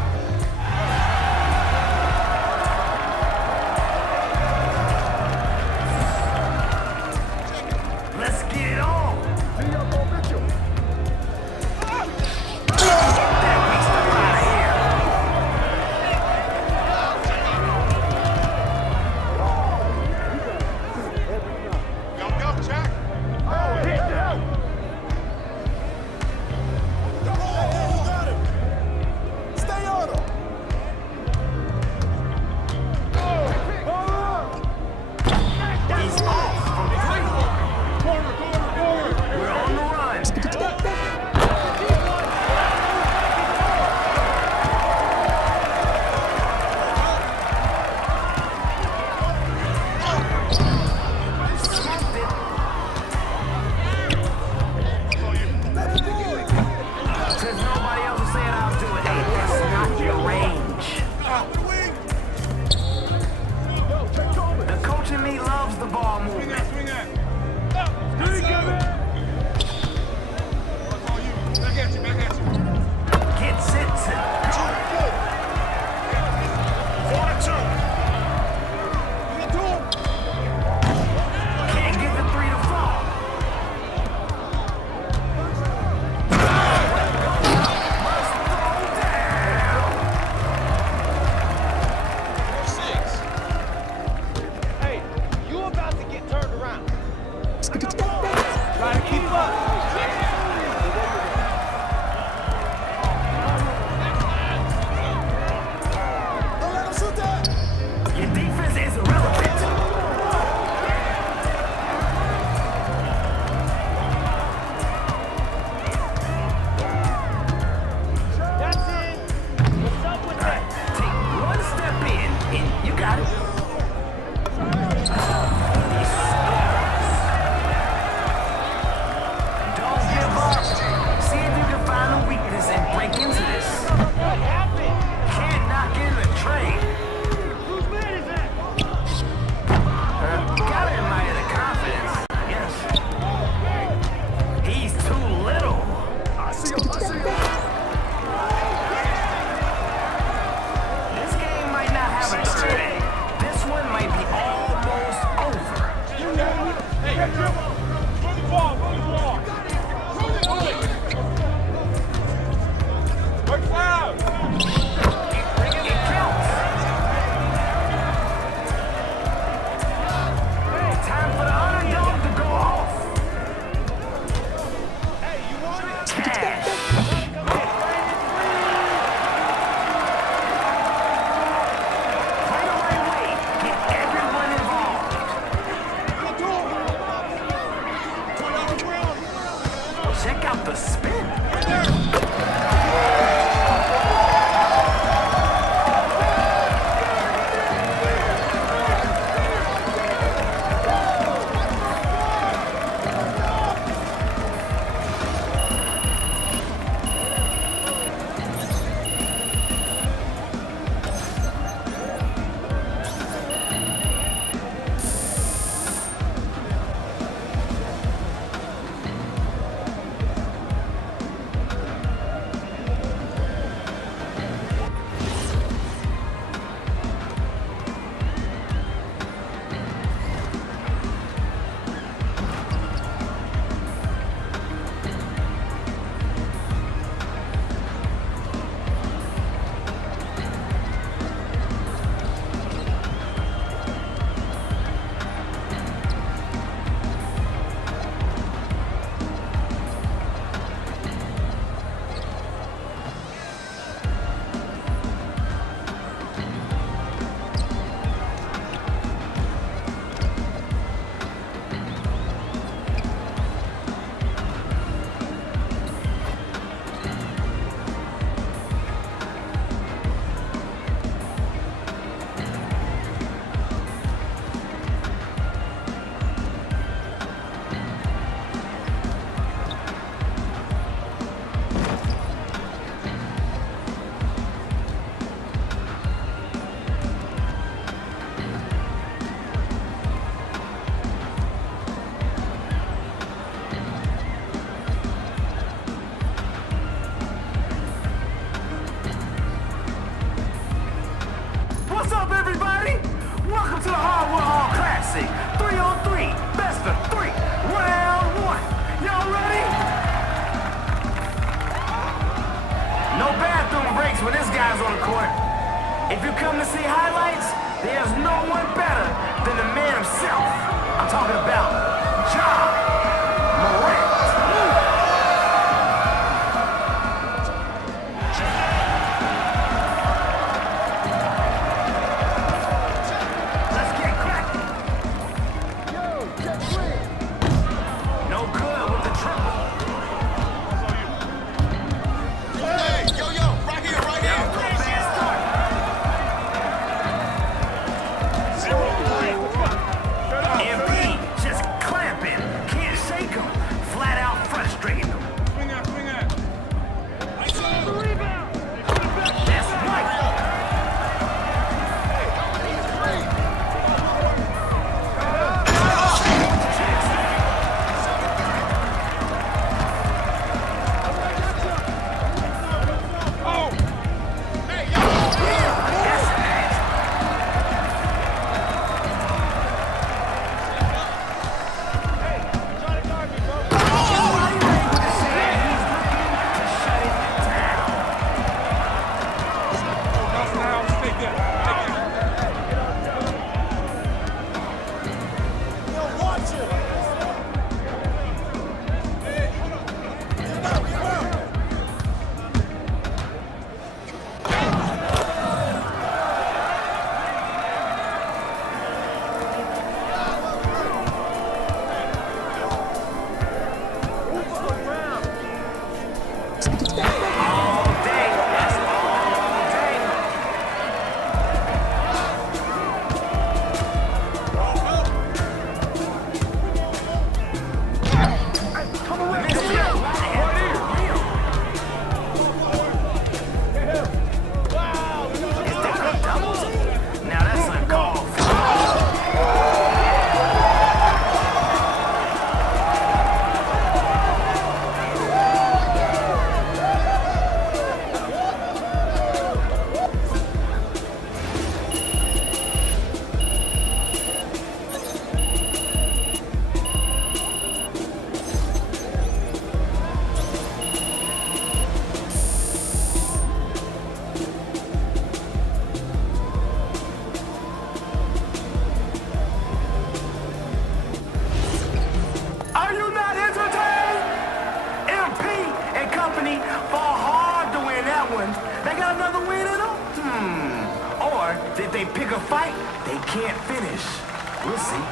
Time for the underdog to go off. Play the right way. Get everyone involved. Check out the spin. What's up, everybody? Welcome to the Hardwood Hall Classic. 3-on-3, best of 3, round 1. Y'all ready? No bathroom breaks when this guy's on the court. If you come to see highlights, there's no one better than the man himself. I'm talking about Ja Morant. No good with the triple. Hey, yo, right here, right here. Bad start. MP just clamping. Can't If they pick a fight, they can't finish. We'll see.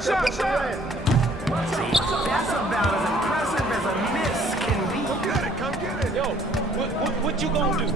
Shot! That's about as impressive as a miss can be. Come get it, come get it. Yo, what you gonna do?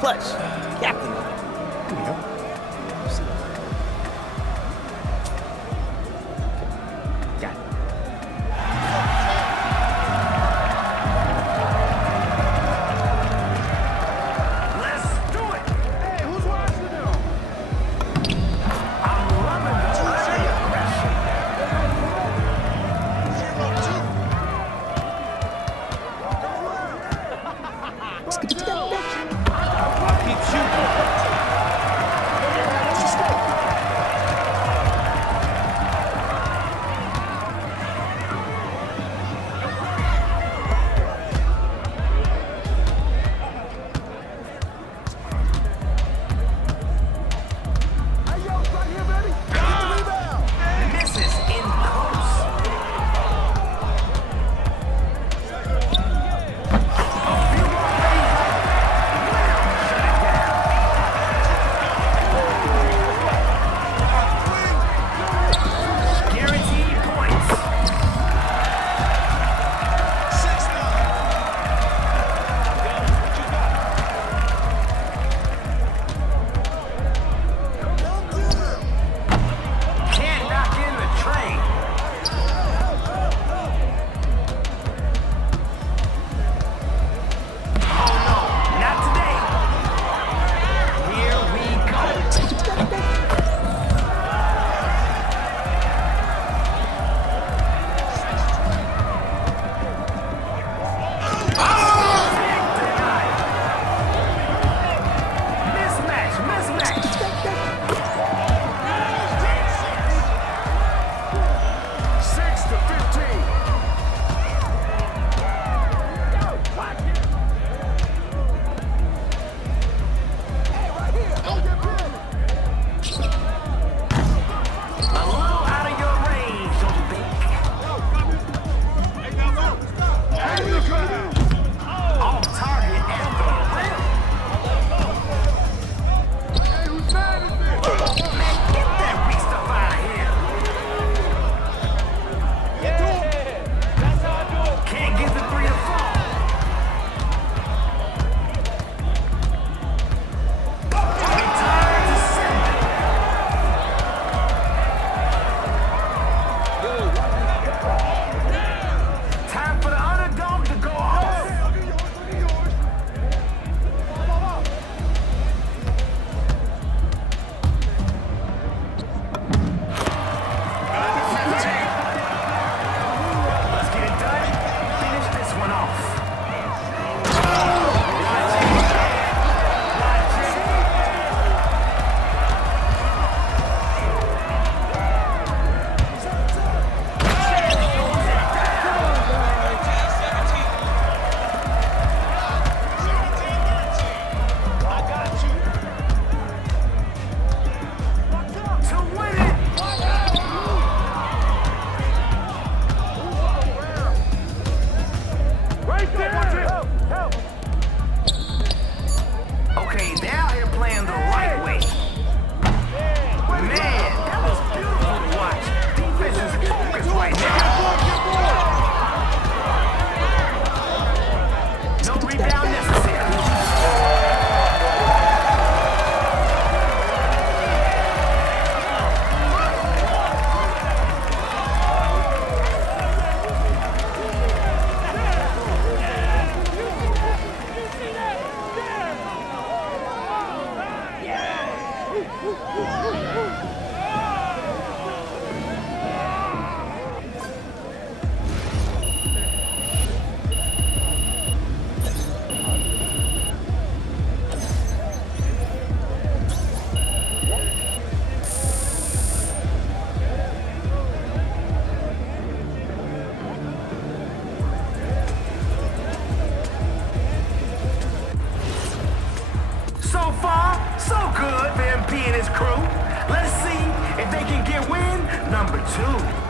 Clutch, captain of it. Here we go. number 2.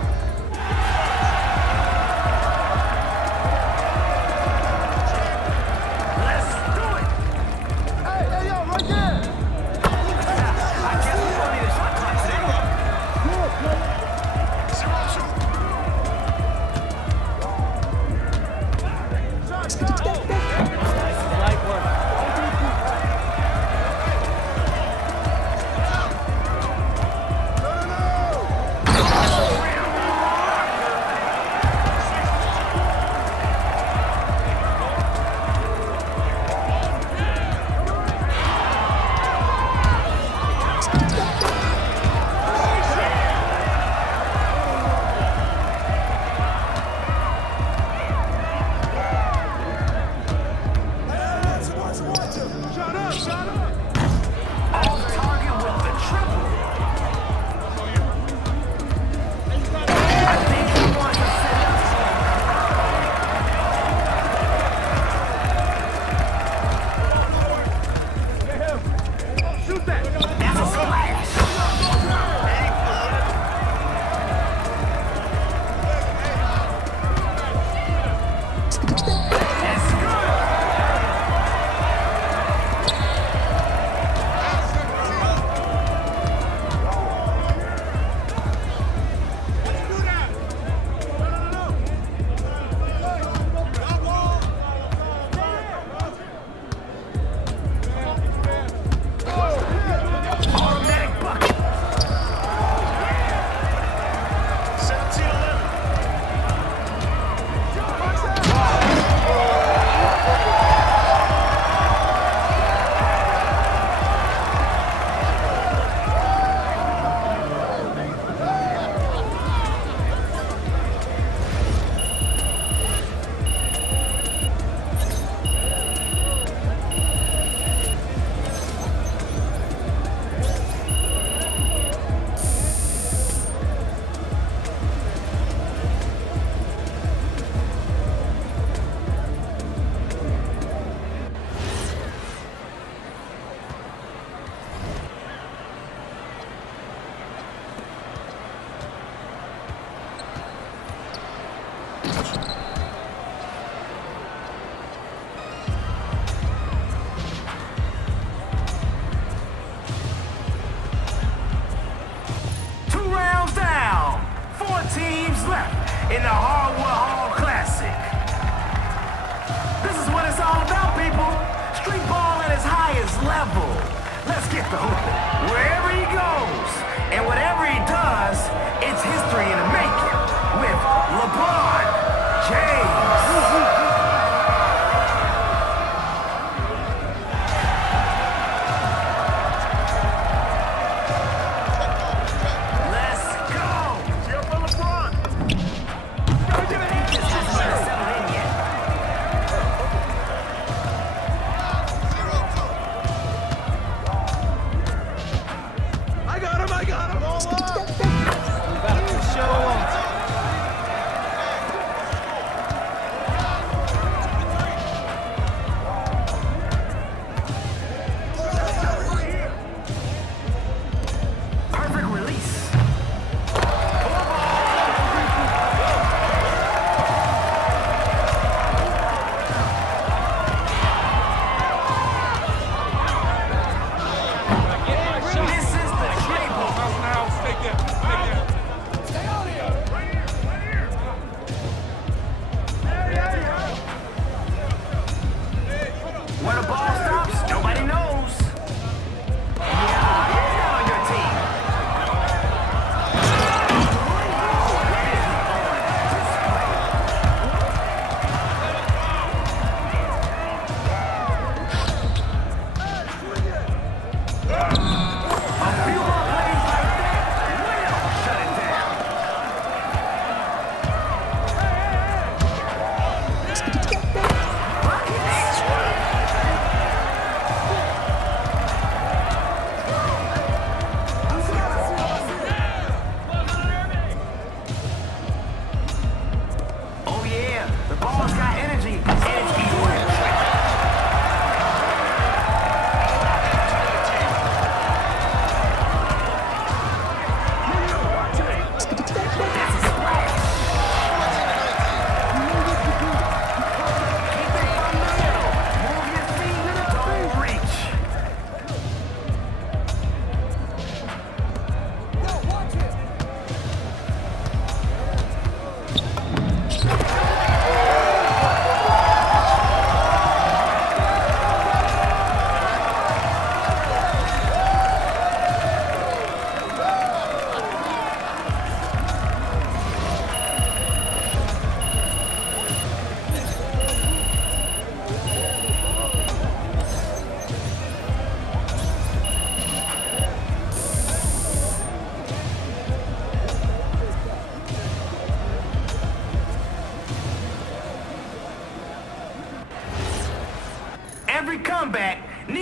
In the Hardwood Hall Classic. This is what it's all about, people. Street ball at its highest level. Let's get the hooping. Wherever he goes, and whatever he does, it's history in the making with LeBron James.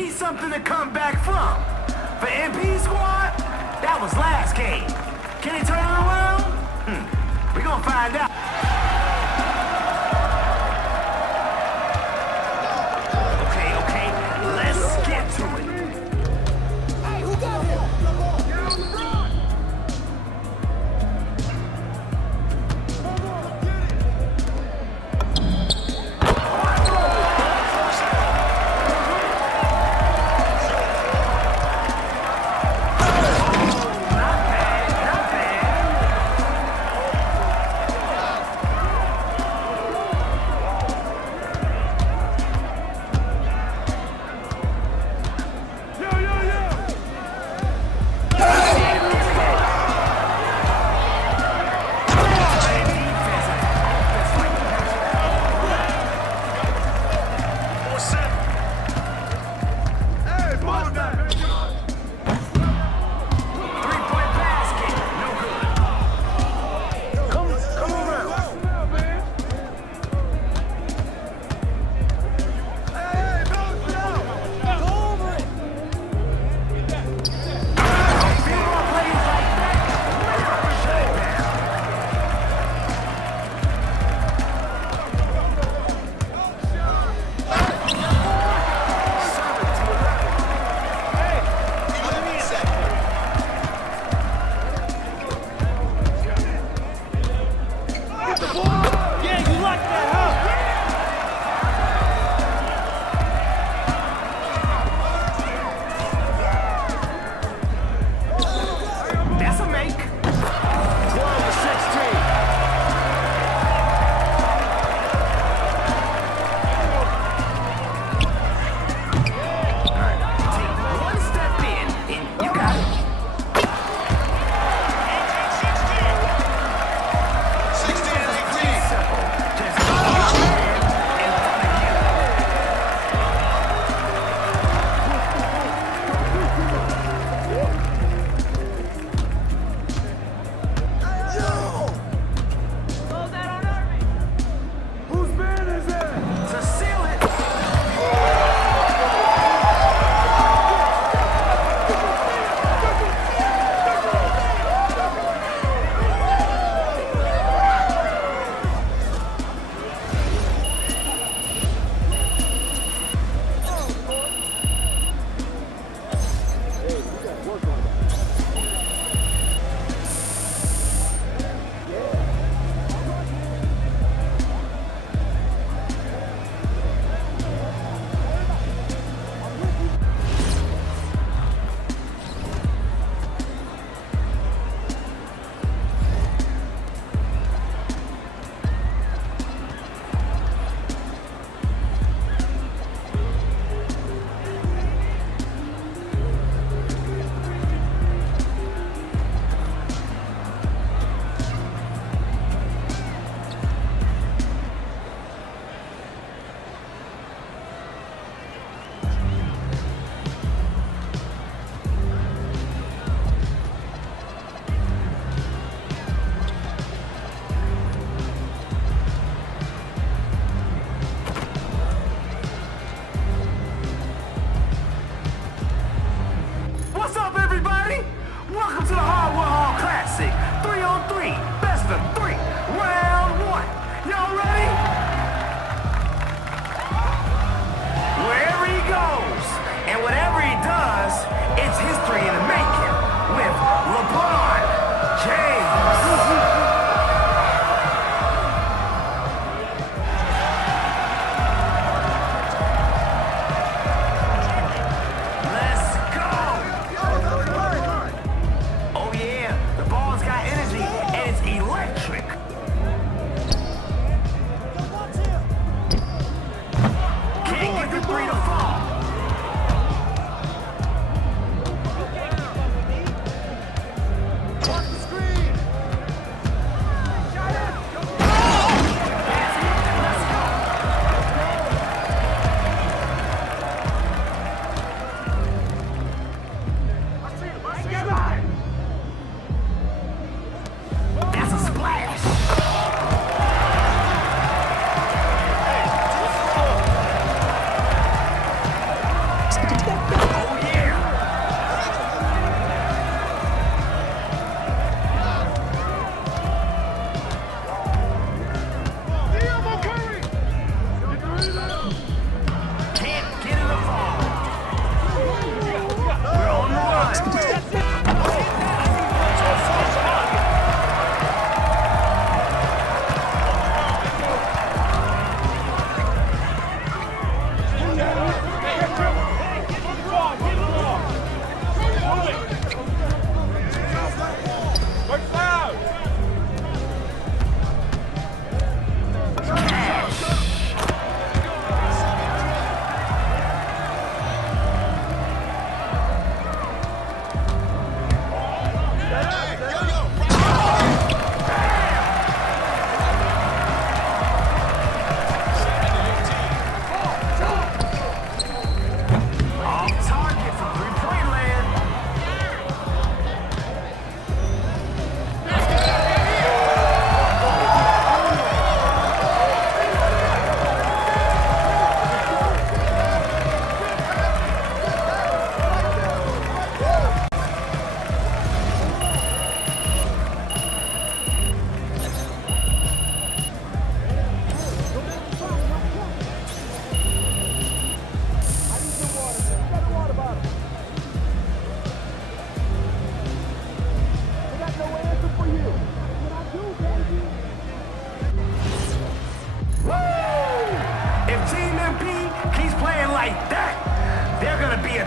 need something to come back from. For MP squad, that was last game. Can he turn it around? We're gonna find out. Okay, let's get to it. Hey, who got him?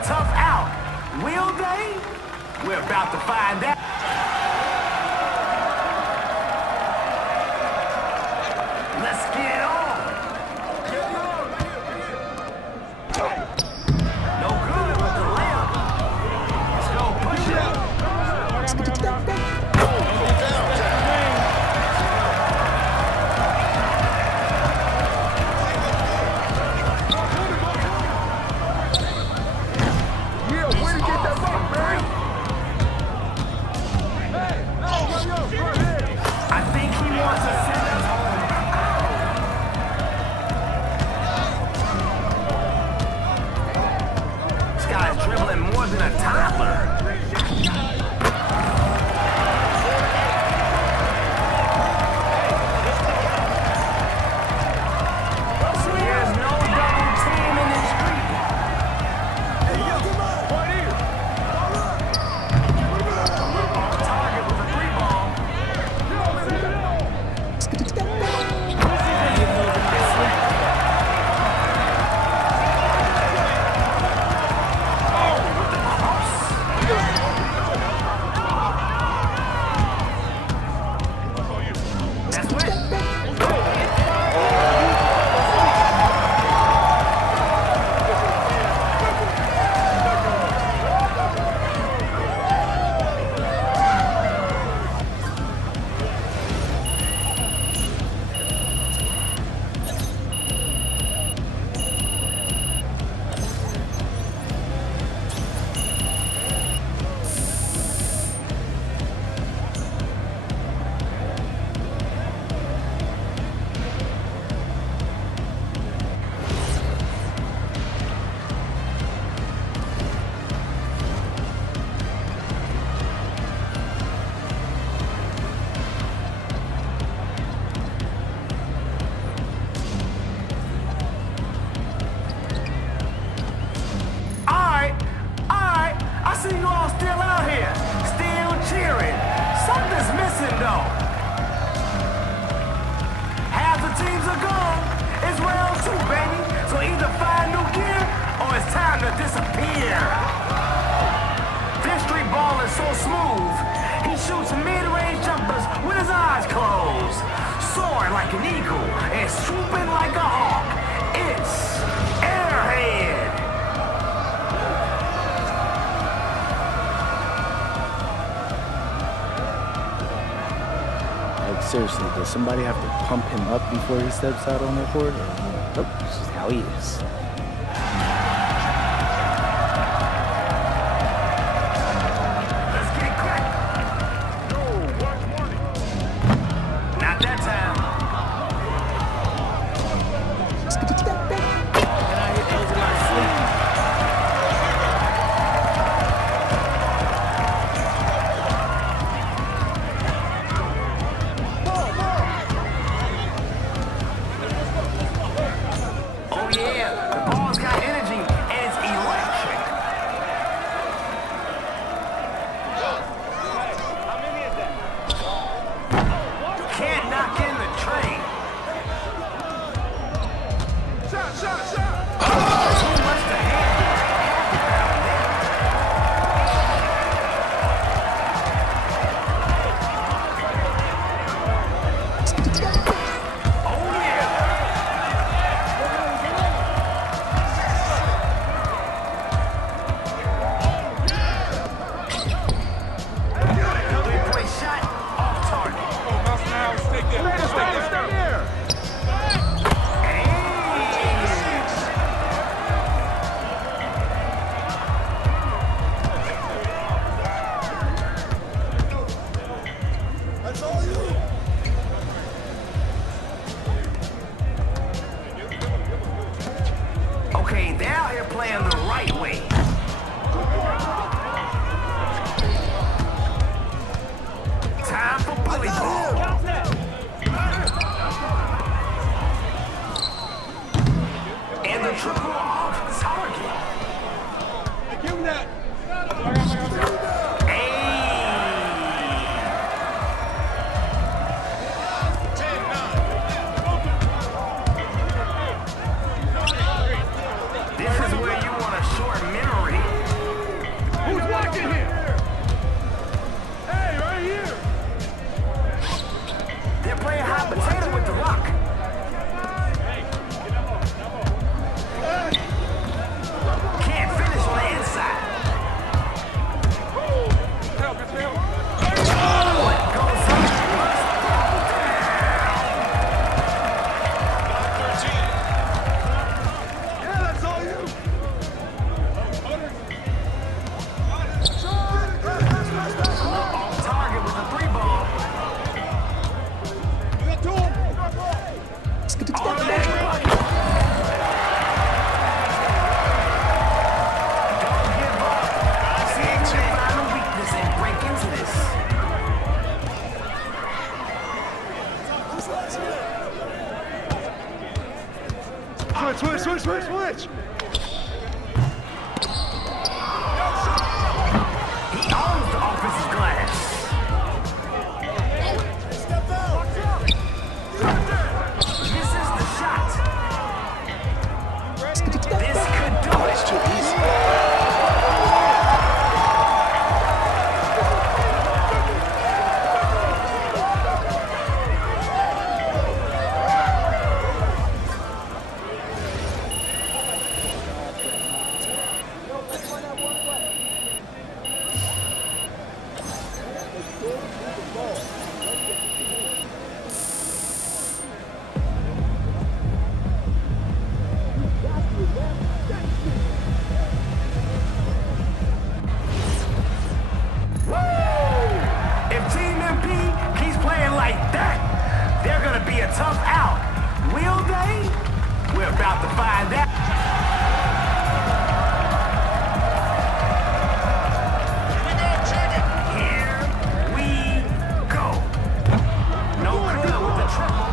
tough out. Will they? We're about to find out. Let's get on. No good with the layup. Let's go push it. I think he wants to send us home. This guy's dribbling more than a toddler. There's no double team in this street. Target with a 3-ball. I see you all still out here, still cheering. Something's missing though. Half the teams are gone. It's round 2, baby. So either find new gear or it's time to disappear. This street ball is so smooth. He shoots mid-range jumpers with his eyes closed. Soaring like an eagle and swooping like a hawk. It's Airhead. Seriously, does somebody have to pump him up before he steps out on the court? Or, nope, this is how he is. Let's get cracked. Not that time. And I hit those in my sleep. Okay, they're out here playing the right way. Time for bully ball. And the triple off target. Give him that. This is where you want a short memory. Switch! He owns the offensive glass. This is the shot. This could do it. It's too easy. If Team MP keeps playing like that, they're going to be a tough out. Will they? We're about to find out. Here we go. No good with the triple.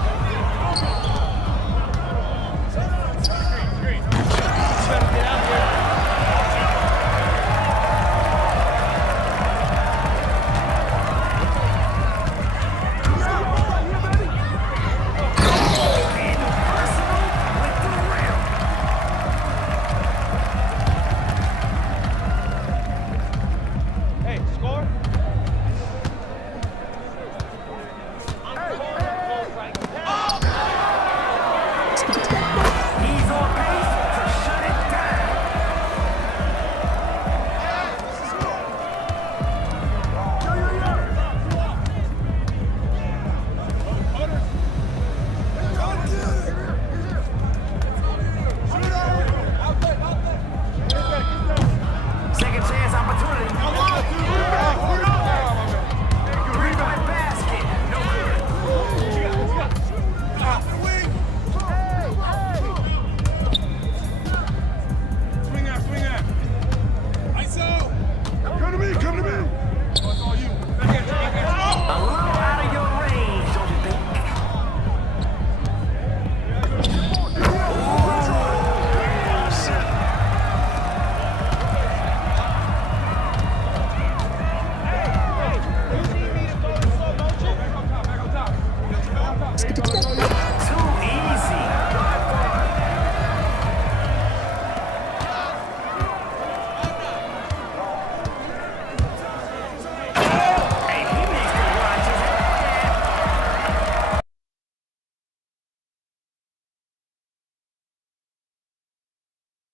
Second chance opportunity. Rebound basket. No Swing out. ISO! Come to me! It's all you. A little out of your range, don't you think? Too easy. Hey, he needs to watch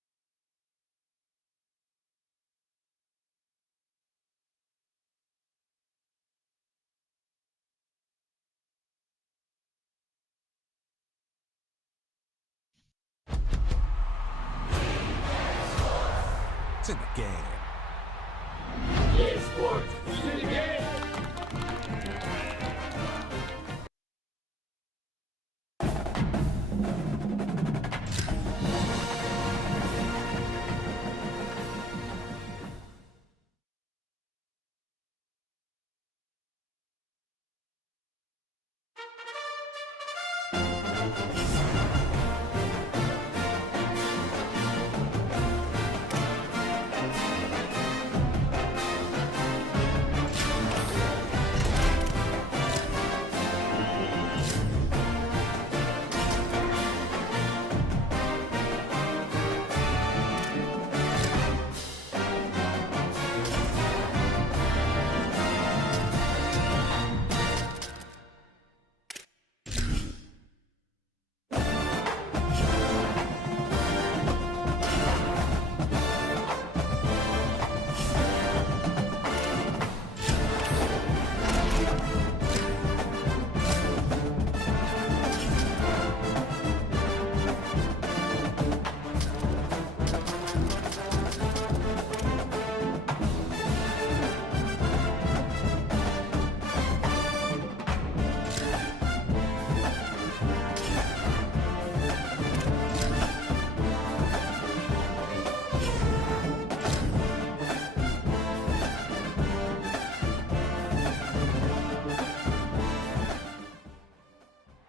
his head. It's in the game.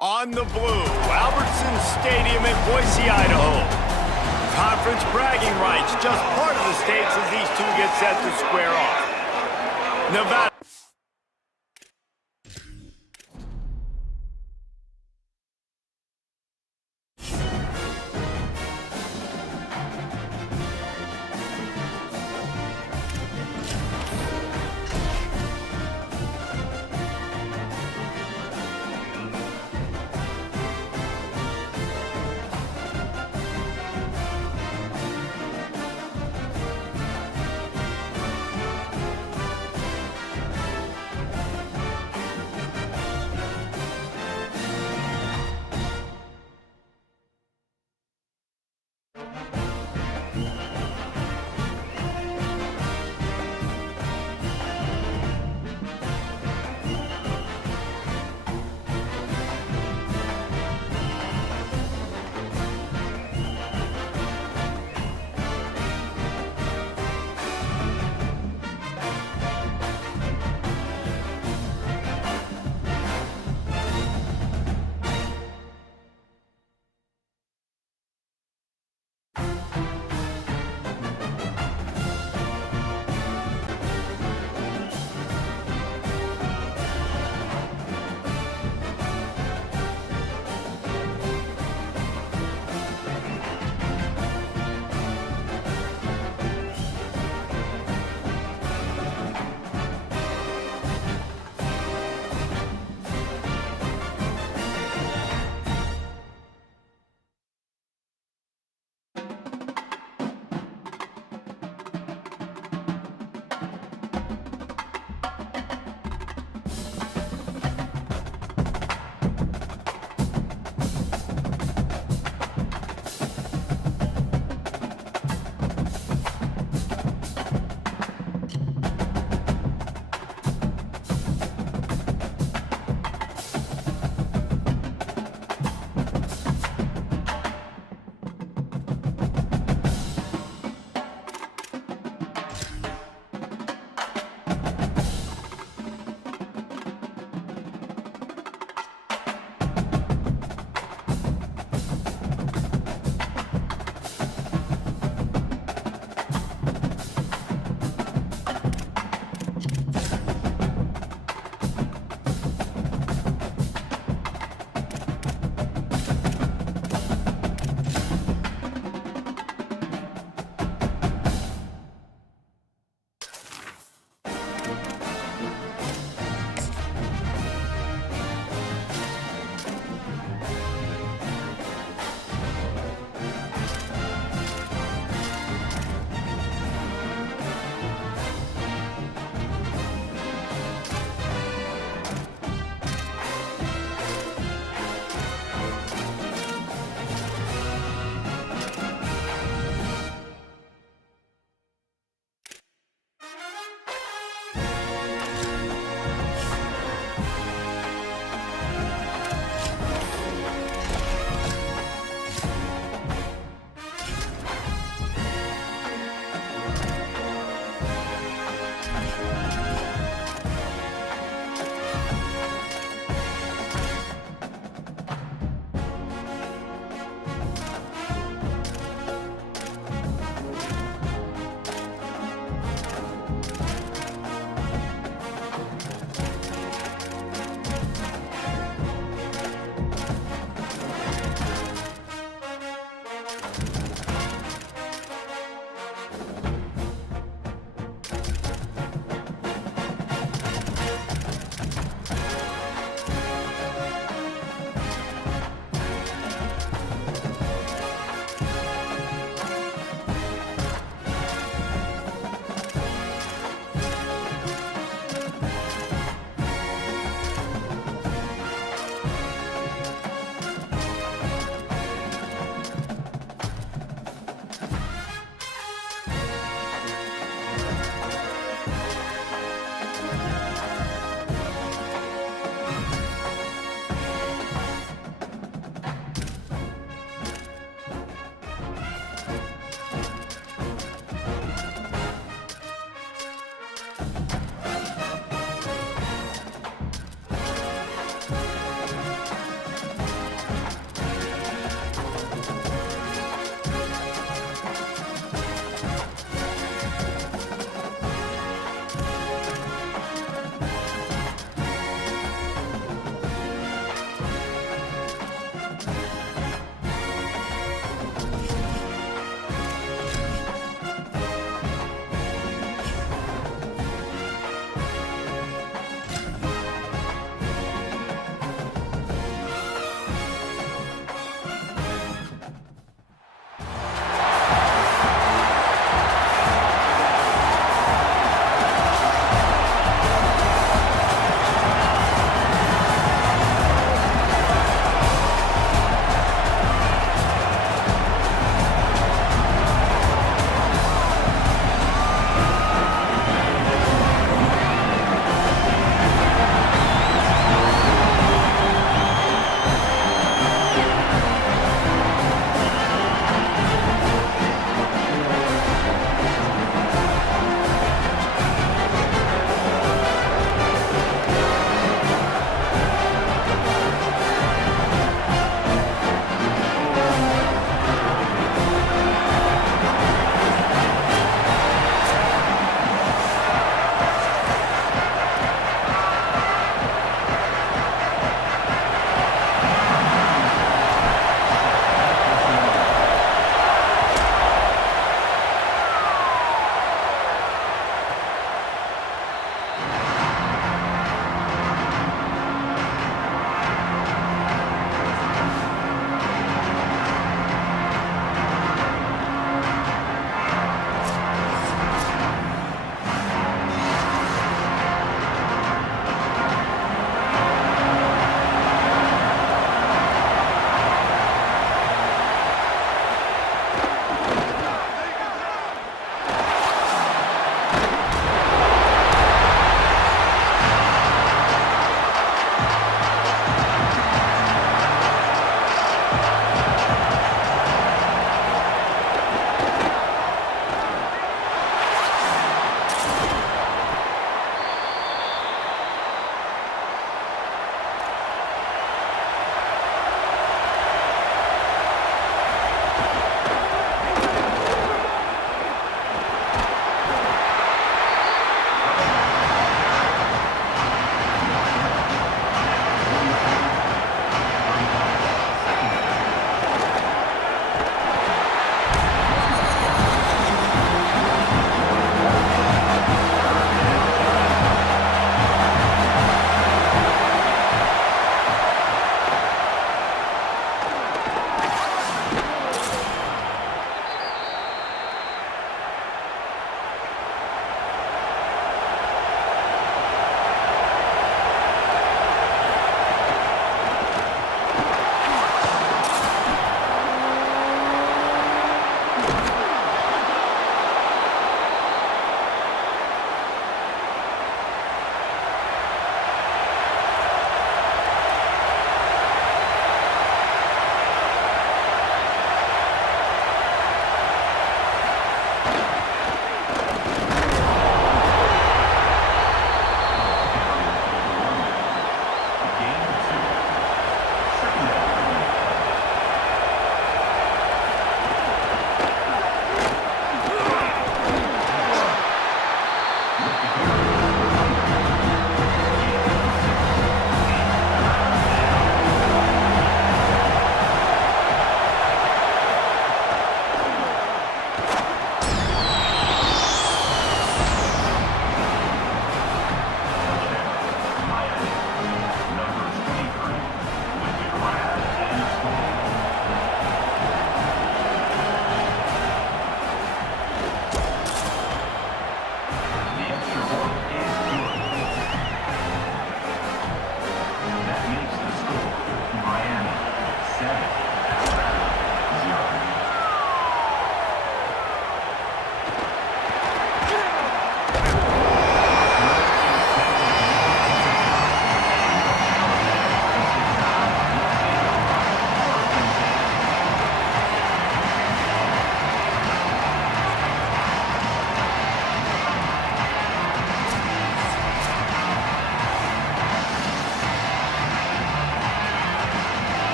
On the blue, Albertson Stadium in Boise, Idaho. Conference bragging rights, just part of the stakes as these two get set to square off. Nevada.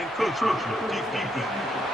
encroachment defense.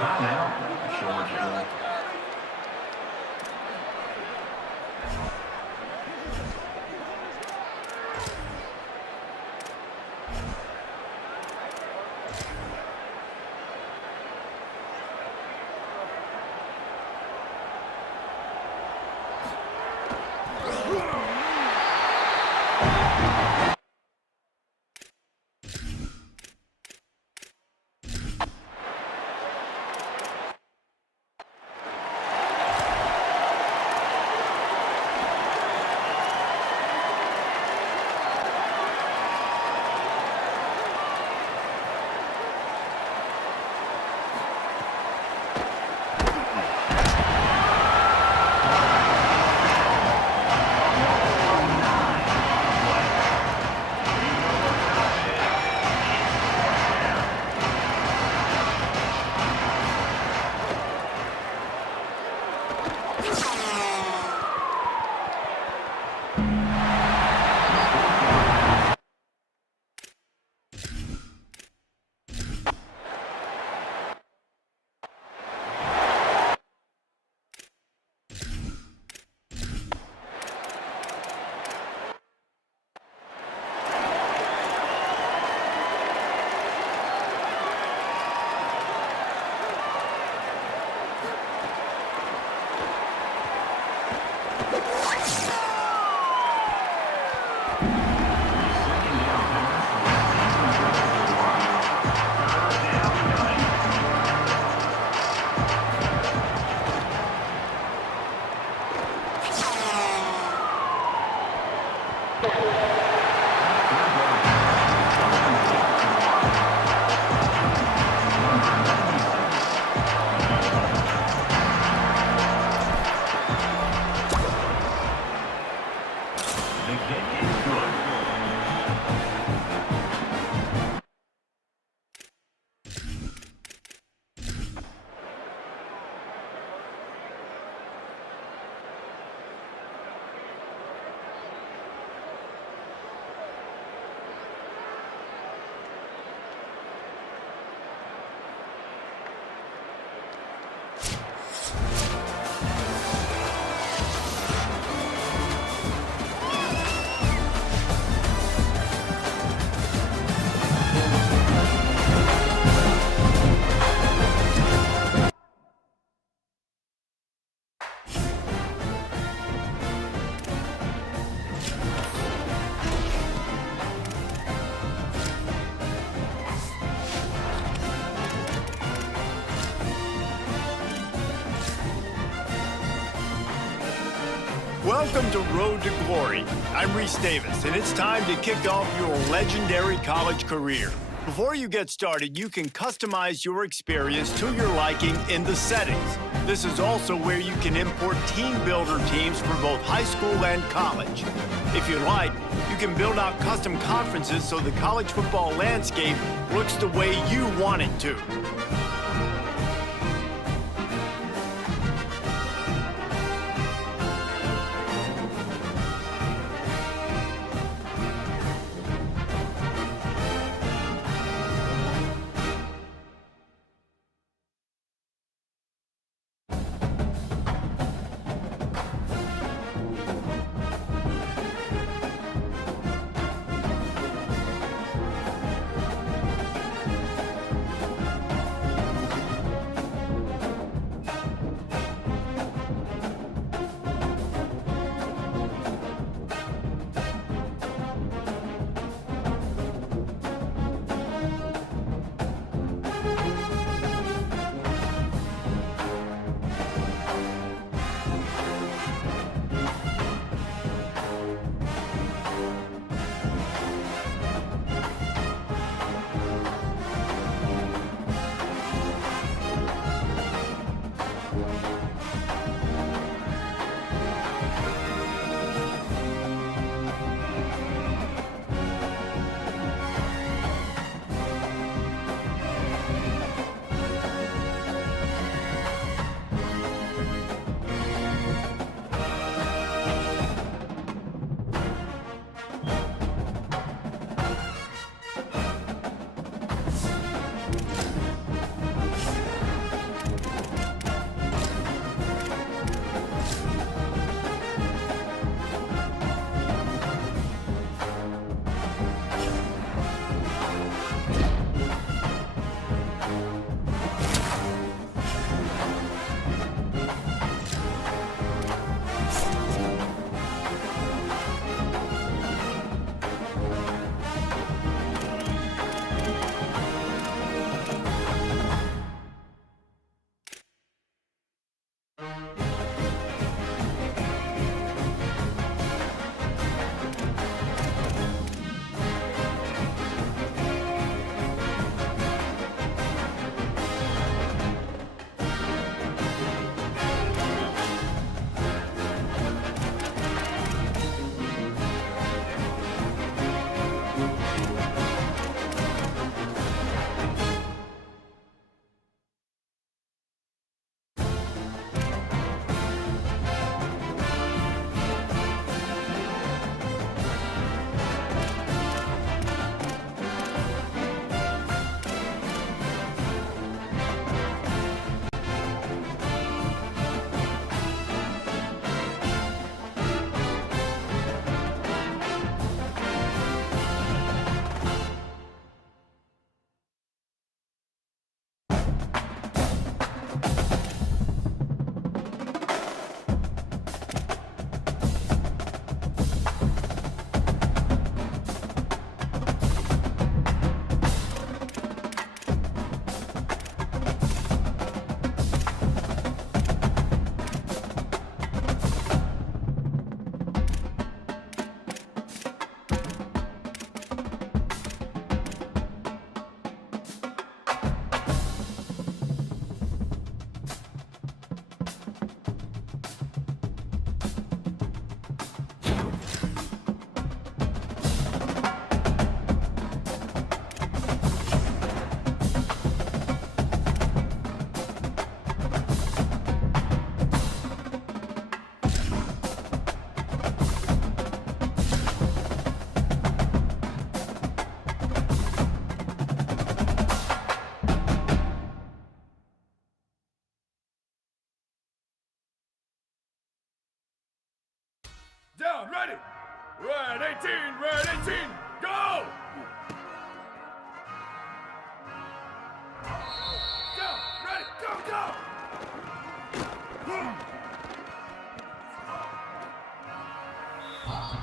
Timeout, Georgia. Welcome to Road to Glory. I'm Reese Davis, and it's time to kick off your legendary college career. Before you get started, you can customize your experience to your liking in the settings. This is also where you can import team builder teams for both high school and college. If you like, you can build out custom conferences so the college football landscape looks the way you want it to. Down, ready. Red 18, red 18, go! Down, ready, go, go!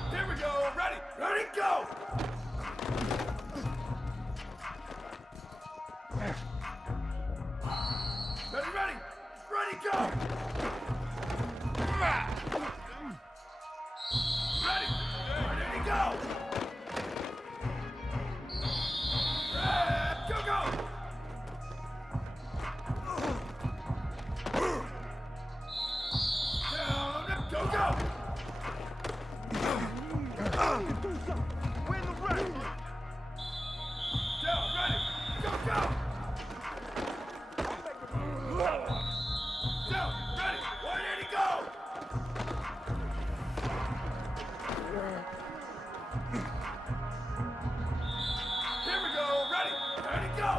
Here we go, ready, ready, go! Ready, ready, ready, go! Ready, ready, go! Go, go! Down, go, go! Win the race! Down, ready, go, go! Down, ready, 180, go! Here we go, ready, ready, go!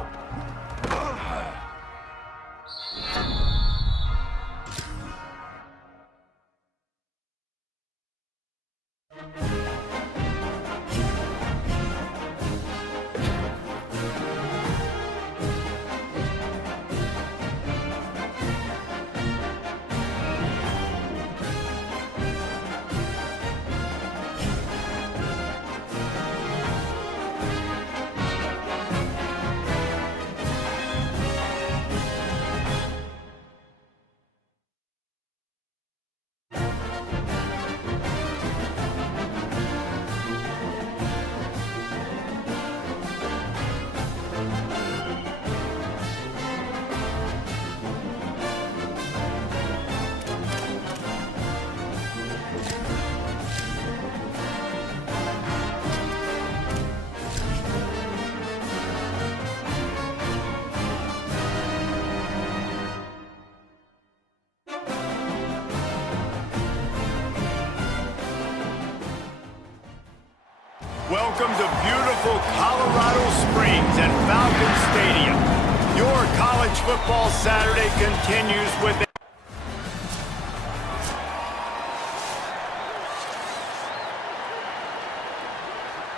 Welcome to beautiful Colorado Springs at Falcon Stadium. Your college football Saturday continues with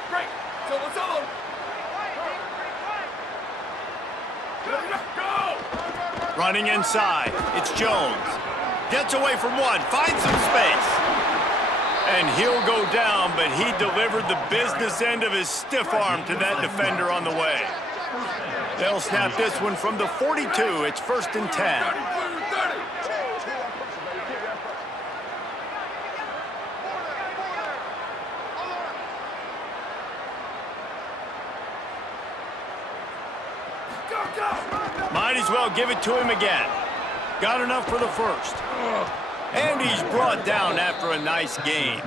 Break, solo, solo! Go! running inside. It's Jones. Gets away from one, finds some space. And he'll go down, but he delivered the business end of his stiff arm to that defender on the way. They'll snap this one from the 42. It's 1st and 10. Might as well give it to him again. Got enough for the first. And he's brought down after a nice game.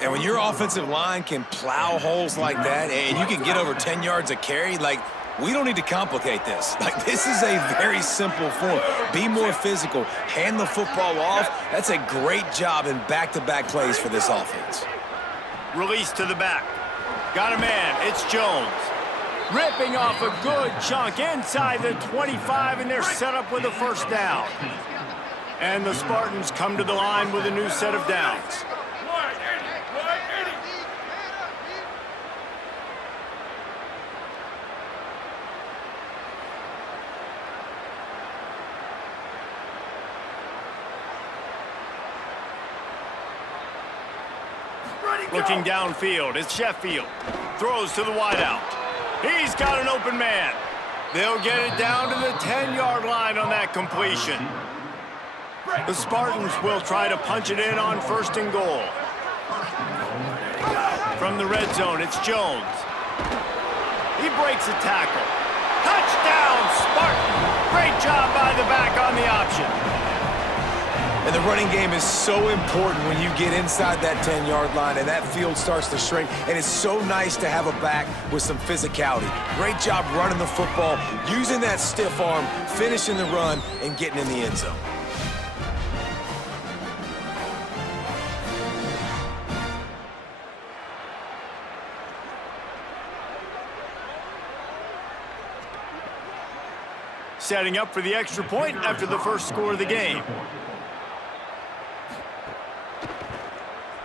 And when your offensive line can plow holes like that and you can get over 10 yards a carry, like, we don't need to complicate this. Like, this is a very simple form. Be more physical. Hand the football off. That's a great job in back-to-back plays for this offense. Release to the back. Got a man. It's Jones. Ripping off a good chunk inside the 25, and they're set up with a first down. And the Spartans come to the line with a new set of downs. Looking downfield, it's Sheffield. Throws to the wideout. He's got an open man. They'll get it down to the 10-yard line on that completion. The Spartans will try to punch it in on 1st and goal. From the red zone, it's Jones. He breaks a tackle. Touchdown, Spartan! Great job by the back on the option. And the running game is so important when you get inside that 10-yard line and that field starts to shrink. And it's so nice to have a back with some physicality. Great job running the football, using that stiff arm, finishing the run, and getting in the end zone. Setting up for the extra point after the first score of the game.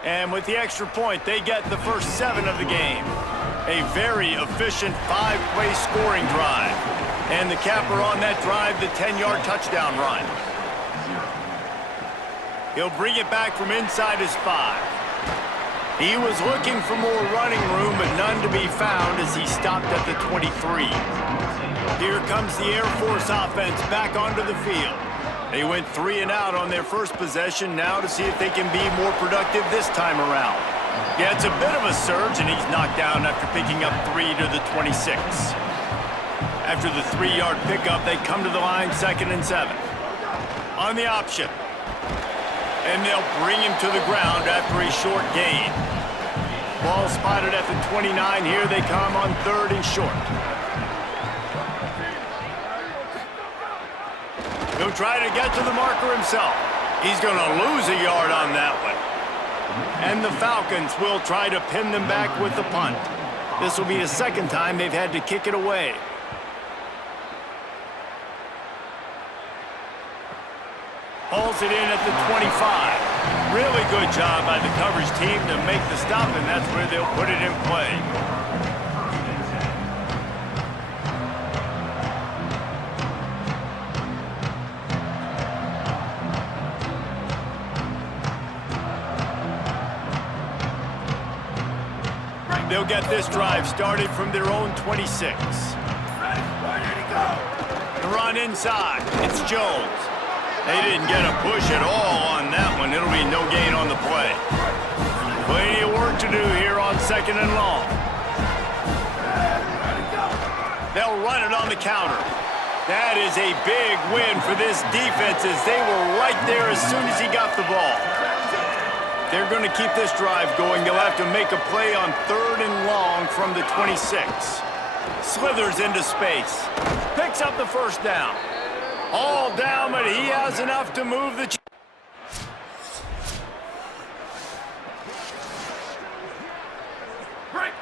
And with the extra point, they get the first 7 of the game. A very efficient 5-play scoring drive. And the capper on that drive, the 10-yard touchdown run. He'll bring it back from inside his 5. He was looking for more running room, but none to be found as he stopped at the 23. Here comes the Air Force offense back onto the field. They went 3 and out on their first possession, now to see if they can be more productive this time around. Yeah, it's a bit of a surge, and he's knocked down after picking up 3 to the 26. After the 3-yard pickup, they come to the line 2nd and 7. On the option. And they'll bring him to the ground after a short gain. Ball spotted at the 29. Here they come on 3rd and short. He'll try to get to the marker himself. He's going to lose a yard on that one. And the Falcons will try to pin them back with the punt. This will be the 2nd time they've had to kick it away. Hauls it in at the 25. Really good job by the coverage team to make the stop, and that's where they'll put it in play. They'll get this drive started from their own 26. The run inside. It's Jones. They didn't get a push at all on that one. It'll be no gain on the play. Plenty of work to do here on 2nd and long. They'll run it on the counter. That is a big win for this defense as they were right there as soon as he got the ball. They're going to keep this drive going. They'll have to make a play on 3rd and long from the 26. Slithers into space. Picks up the first down. All down, but he has enough to move the...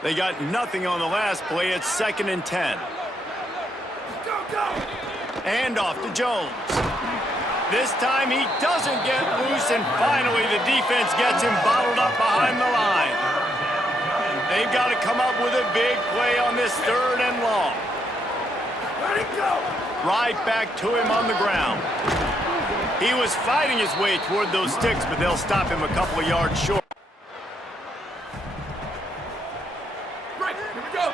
They got nothing on the last play. It's 2nd and 10. And off to Jones. This time he doesn't get loose, and finally the defense gets him bottled up behind the line. They've got to come up with a big play on this 3rd and long. Let it go. Right back to him on the ground. He was fighting his way toward those sticks, but they'll stop him a couple of yards short. Right, here we go.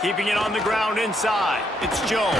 Keeping it on the ground inside. It's Jones.